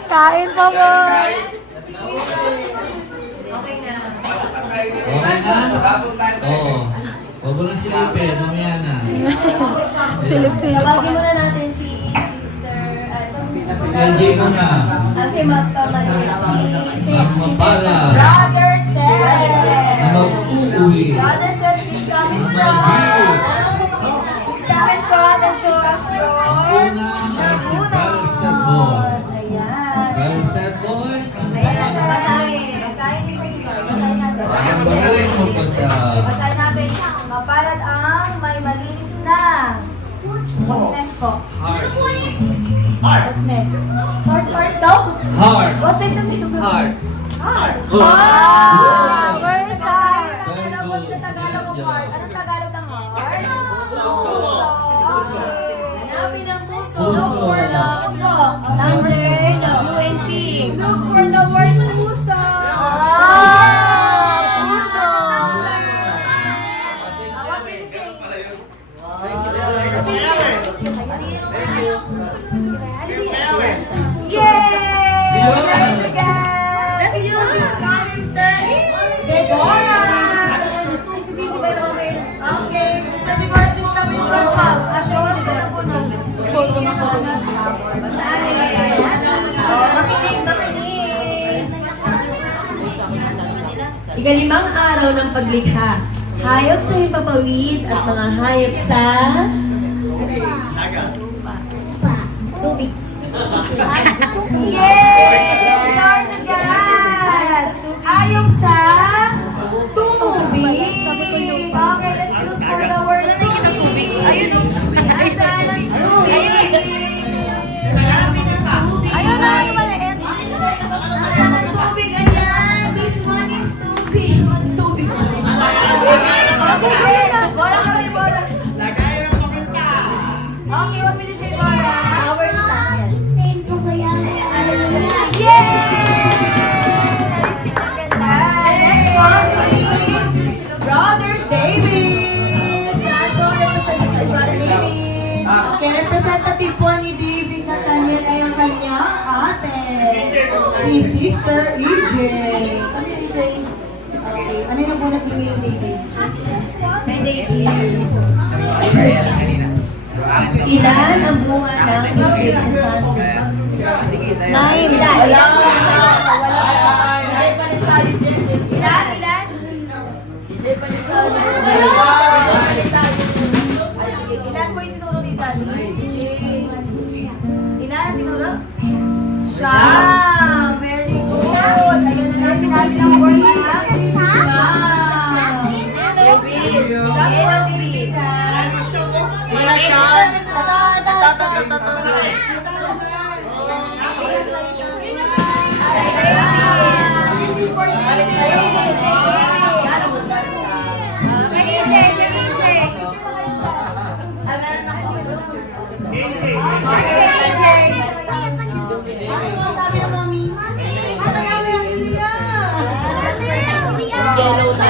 Kain po mo. Okay na? Oo. Huwag mo lang silipin, mamaya na. Tawagin muna natin si Sister, Si LJ muna. si Mapamalit, si Ang mapala. Brother Seth. Na mag-uuwi. Brother Seth, please come in front. Please come in front and show us your nagunang. Ayan. Well said, boy. Ayan, basahin. Basahin ni Sige Boy. Basahin natin. Basahin mo pa sa... Basahin natin. Mapalad ang may malinis na. What's next po? Heart. What's next? Heart daw? Heart. What's next ang dito? Heart. Heart. Ah! Where is heart? What's the Tagalog of heart? Anong Tagalog ng heart? Puso. Okay. Hanapin ang puso. Puso. Look for the puso. Number blue and pink. Look for the word puso. Puso. What will you say? Yay! Very good. That's you, sister. Deborah. Okay, Mr. Deborah, please come in front pa. Show us the puno. Ikalimang araw ng paglikha. Hayop sa himpapawid at mga hayop sa tubig. Yay! Lord of God! Hayop sa tubig. Okay, let's look for the word tubig. Ayun o. Asan ang tubig? Sabi ng tubig. Ayun na, yung maliit. Asan ang tubig? Ayan. This one is tubig. Tubig. Okay, Bora kami, Bora. Okay, what will you say, Bora? Our stand. Next po si Brother David. Saan po representative si Brother David? Okay, representative po ni David Nathaniel ay ang kanyang ate. Si Sister EJ. Ano yung EJ? Okay, ano yung bunot ni David? Kay David. Ilan ang bunga ng Espiritu Santo? 9. Ilan? Ilan po yung tinuro ni Daddy? Ilan ang tinuro? Siyam! Very good! Ayan na natin natin ang word na siyam! That's for David, ha? Wala siya. This is for David! Ano sabi ng mami? Ano yung Yellow na.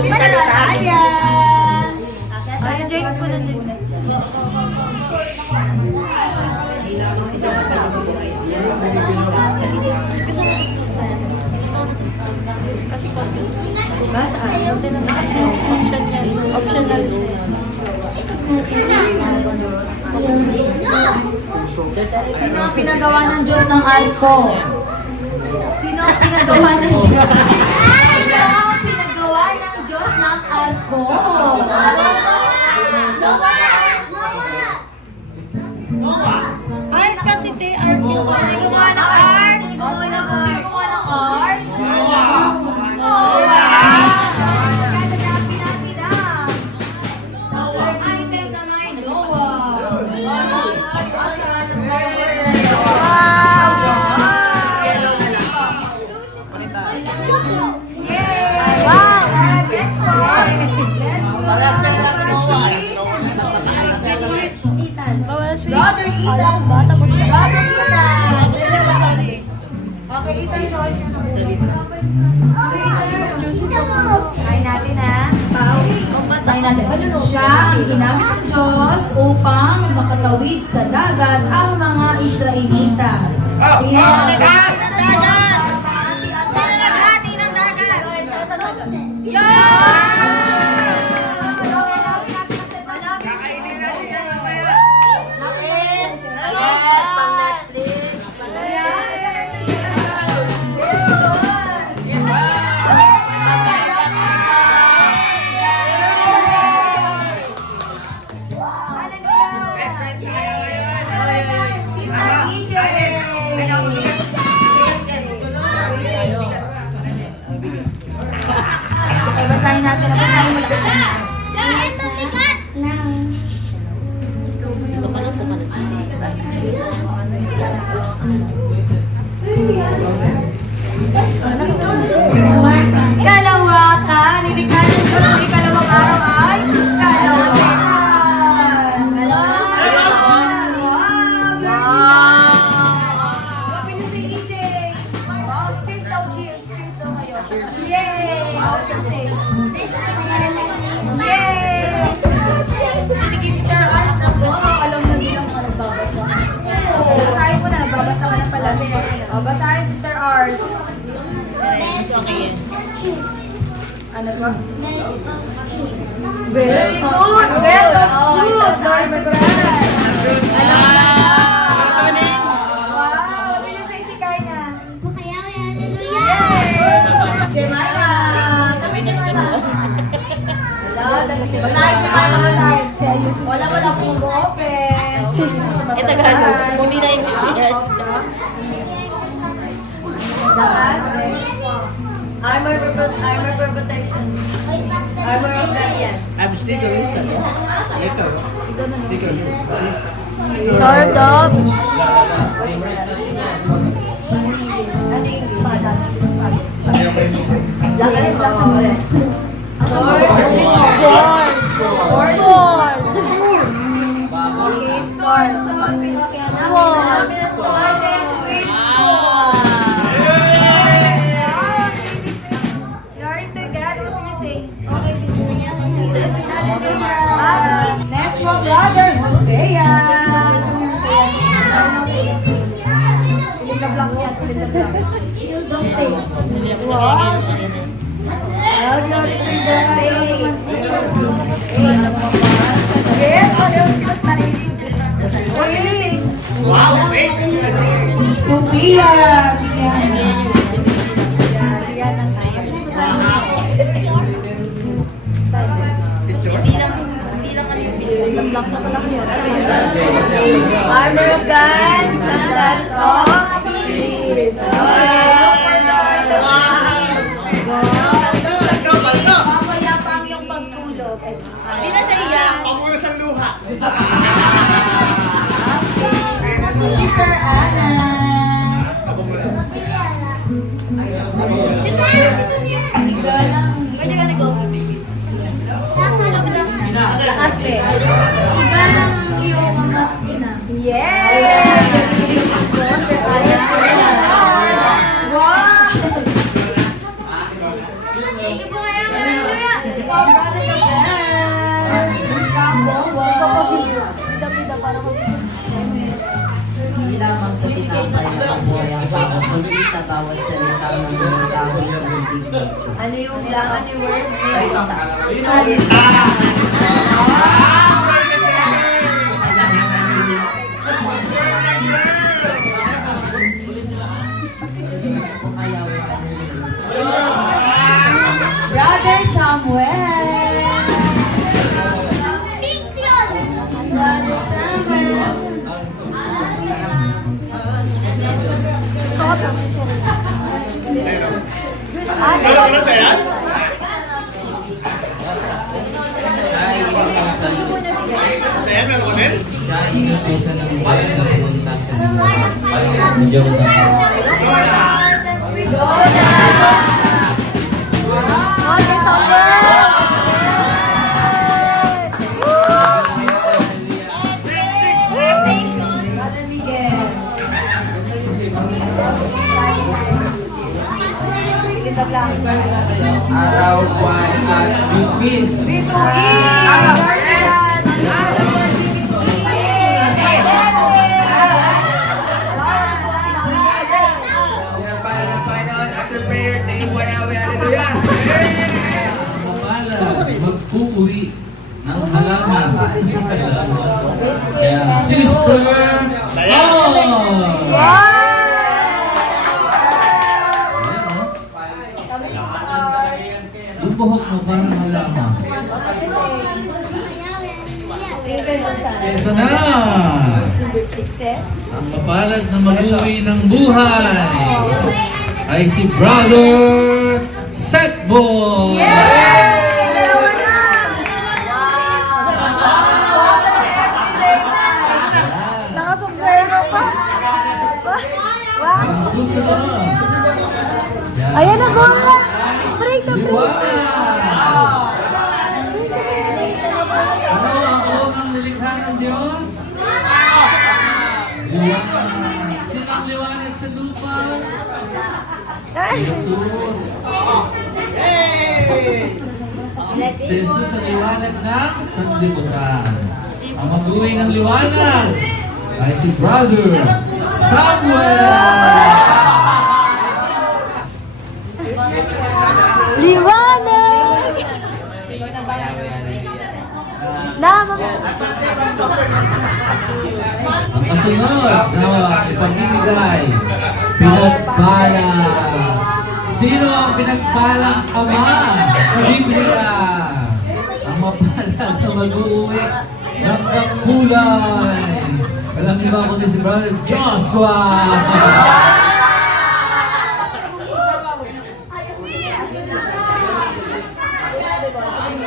Si Natalia! Ay, Jake po na Jake. Optional siya. Sino ang pinagawa ng Diyos ng arko? Sino ang pinagawa ng Diyos? Sino ang pinagawa ng Diyos ng arko? Art kasi te, art yung Sino gumawa ng art? Sino gumawa ng art? Item naman ay Noah. Asan ang word na Yay! Wow! Next one. Let's go. Brother Ethan. Brother Ethan. Okay, Ethan, Joyce. Okay, Ethan. Kain natin, ha? Kain natin. Siya ang ginamit ng Diyos upang makatawid sa dagat ang mga Israelita. Sino ang ginamit ng dagat? stars. Ano ba? Very good. Well done. Good. Glory to God. Wow. Bilang sa isikay na. Jemima. Sabi Jemima. Nice Jemima masay. Wala akong open. Ito gano'n. Hindi na yung bibigyan. Armor for protection. Armor of God yan. Sword of Next po, Brother Hosea. Pilip-la-block yan, pilip-la-block. Yes, wow, Sophia. Armor of God, sandals of peace. Mapayapang yung pagtulog. Hindi na siya iyak. Pamulas ang luha. Sister Anna. Sit down, sit down here. Where do you gonna go? Lakas pe. Yes! Wow! Thank you po kayo. Hallelujah. Wow, Brother Gabriel. Miss Cambo, wow. Hindi lamang sa tinapay ang buhay ang bawat muli sa bawat salita ng mga tao na munting puso. Ano yung black? Ano yung word? Salita. Brother Samuel. Brother Samuel. Ano ba yan? Ayan, meron ka din? Siya inutusan ng Diyos na pumunta sa Diyo na Brother Miguel. Araw, buwan at bituin. Bituin! Guardian! Ano po ang Para ng Panginoon, after prayer, name po Yahweh, hallelujah! Mapalad, magpupuri ng halaman. Kaya, Sister Oh! Yung buhok mo parang halaman. Ito na! Ang mapalad na mag-uwi ng buhay ay si Brother Setbo! Nakasombrero pa. Ang susunod. Ayan na, buka. Break the break. Ano ang buong ang nilikha ng Diyos? Liwanag. Sinang liwanag sa lupa? Si Jesus. Si Jesus ang liwanag ng sanlibutan. Ang mag-uwi ng liwanag ay si Brother Samuel! Na, mama. Ang kasunod na ipamimigay, pinagpala. Sino ang pinagpalang ama sa Biblia? Ang mapalad na mag-uwi ng kulay. Alam niyo ba kung si Brother Joshua?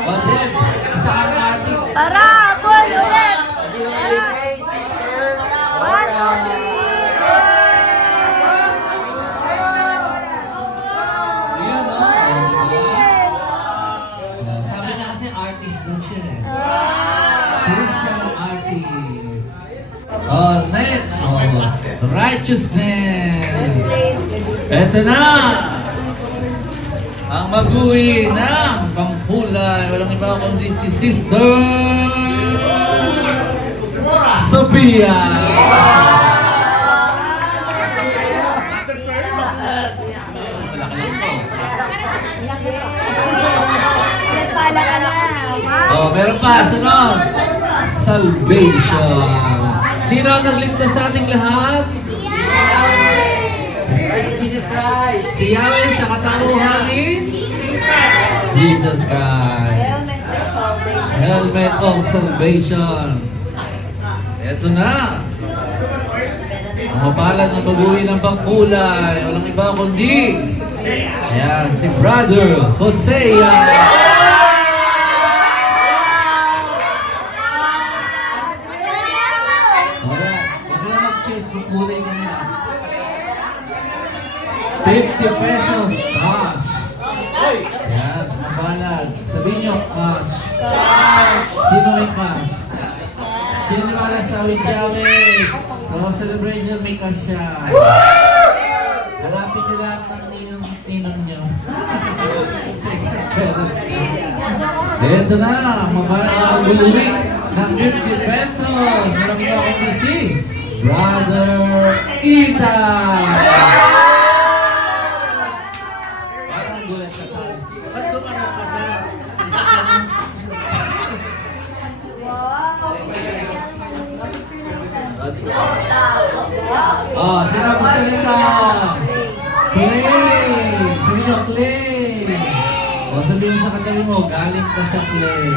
O din, sa artist. Tara, Paul, ulit. 1, 2, 3. Yun, no? Sabi na kasi artist daw siya eh. Christian artist. Oh, next. Oh, righteousness. Eto na. Ang mag-uwi ng pangkulay. Walang iba kundi si Sister Sophia. Wala ka lang po. Pala ka na. Oh, meron pa. Sunod. Salvation. Sino ang nagligtas sa ating lahat? Jesus Christ! Si Yahweh sa katauhan ni Jesus Christ. Helmet of salvation. Ito na. Ang mapalad na baguhin ng pangkulay. Walang iba kundi. Ayan, si Brother Hosea. Kulay ka nila. 50 pesos cash. Yan, mabalad. Sabihin nyo, cash. Sino may cash? Sino wala sa Yahweh? No celebration, may cash siya. Harapin nyo lang ng ninong nyo. Ito na, mabalad ang buluwi ng 50 pesos. Walang iba kundi si Brother Ethan! Parang gulat ka tayo. Ba't tumanap ka tayo? Oh, sino ang salita? Clay! Sabi nyo, Clay! O sabihin mo sa katabi mo, galing ka sa Clay.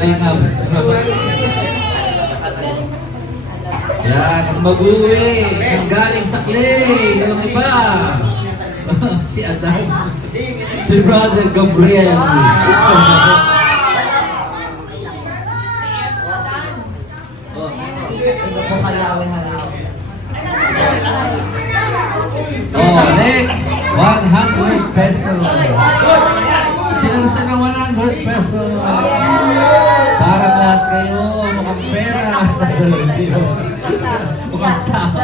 Clay ka. Yan, ang mag-uwi. Ang galing sa Clay. Yung iba. Si Adan. Si Brother Gabriel. Ito po kay Yahweh halaw. Oh, next. 100 pesos. Sino gusto ng 100 pesos? Parang lahat kayo, mukhang pera. Mukhang tao.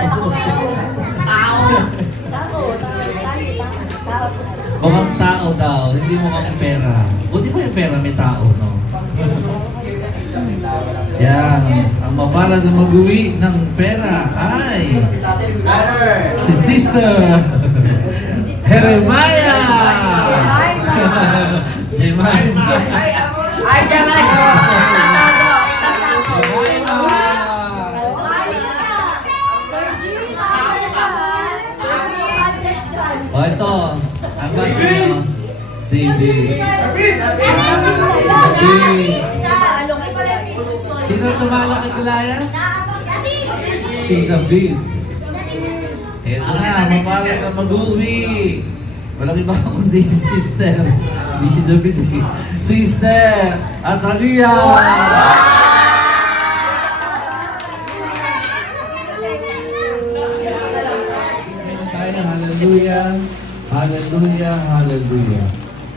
Mukhang tao daw, hindi mukhang pera. Buti mo yung pera, may tao, no? Yan, ang mapalad na mag-uwi ng pera ay si Sister Jeremiah! Jeremiah! Ay, Jeremiah! O ito, ang basa nyo, David. David. Sino tumalo kay Goliath? Si David. Ito na, mapalad na mag-uwi. Walang iba kundi si Sister. Hindi si David. Sister Atalia! Hallelujah, hallelujah, hallelujah.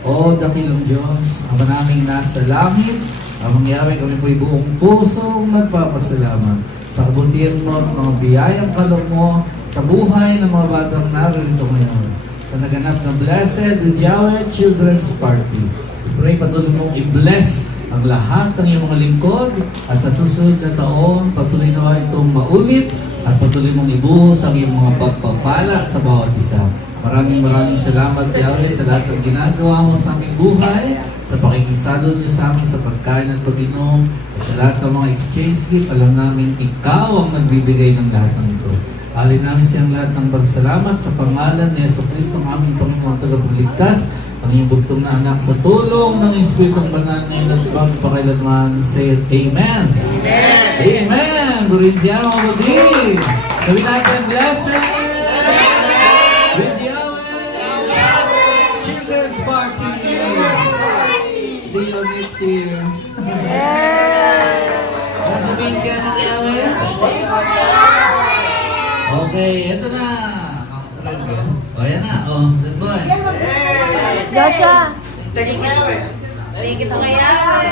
O dakilang Diyos, Ama naming nasa langit, ang mangyari kami po'y buong pusong nagpapasalamat sa kabutihan mo at mga biyayang kaloob mo sa buhay ng mga batang narito ngayon. Sa naganap na Blessed with Yahweh Children's Party. Pray patuloy mong i-bless ang lahat ng iyong mga lingkod at sa susunod na taon, patuloy na itong maulit at patuloy mong ibuhos ang iyong mga pagpapala sa bawat isa. Maraming salamat, Yahweh, sa lahat ng ginagawa mo sa aming buhay, sa pakikisalo niyo sa amin sa pagkain at pag-inom, at sa lahat ng mga exchange gift. Alam namin, ikaw ang nagbibigay ng lahat ng ito. Alin namin siyang lahat ng pagsalamat sa pangalan ni Yesu Cristo, ang aming Panginoon at Tagapagligtas, ang iyong bugtong na anak, sa tulong ng Espiritong Banal ngayon at magpakailanman. Say it, Amen! Amen! Amen! Burindiyan mo mo din! Sabi natin, blessed! With Yahweh! Children's Party! See you next year! Sabihin ka ng Yahweh? Okay, eto na! O, yan na. O, good boy. Joshua. Thank you po kay Yahweh.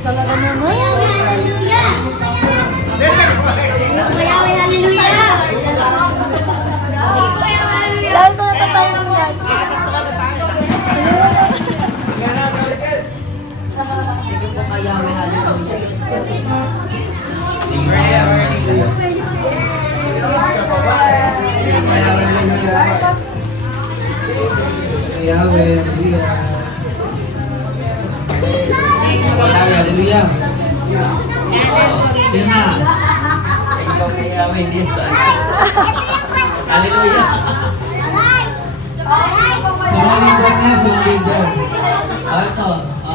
Talaga naman. Dahil ko natatay ng yan. Thank you po kay Yahweh, hallelujah. Yahweh, hallelujah. Hallelujah. Sino na? Ikaw kay Yahweh, hindi yan saan. Hallelujah. Sumalingkod niya, sumalingkod. O, ito. O.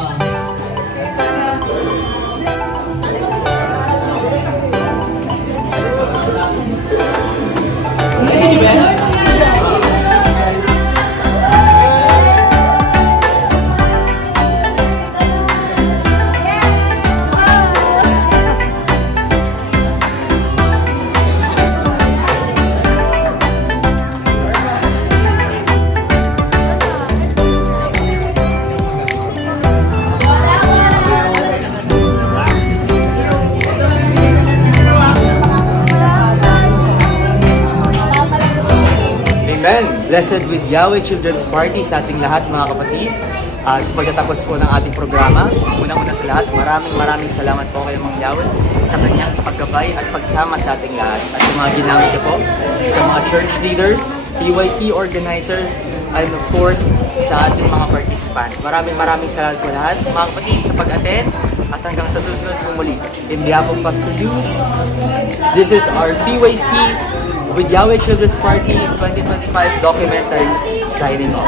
Amen! Blessed with Yahweh Children's Party sa ating lahat mga kapatid. At sa pagtatapos po ng ating programa, unang-una sa lahat, maraming salamat po kay Mang Yahweh sa kanyang paggabay at pagsama sa ating lahat. At sa mga ginamit niyo po, sa mga church leaders, PYC organizers, and of course, sa ating mga participants. Maraming salamat po lahat mga kapatid sa pag-attend at hanggang sa susunod po muli. In behalf of Pastor Luz, this is our PYC with Yahweh Children's Party 2025 documentary signing off.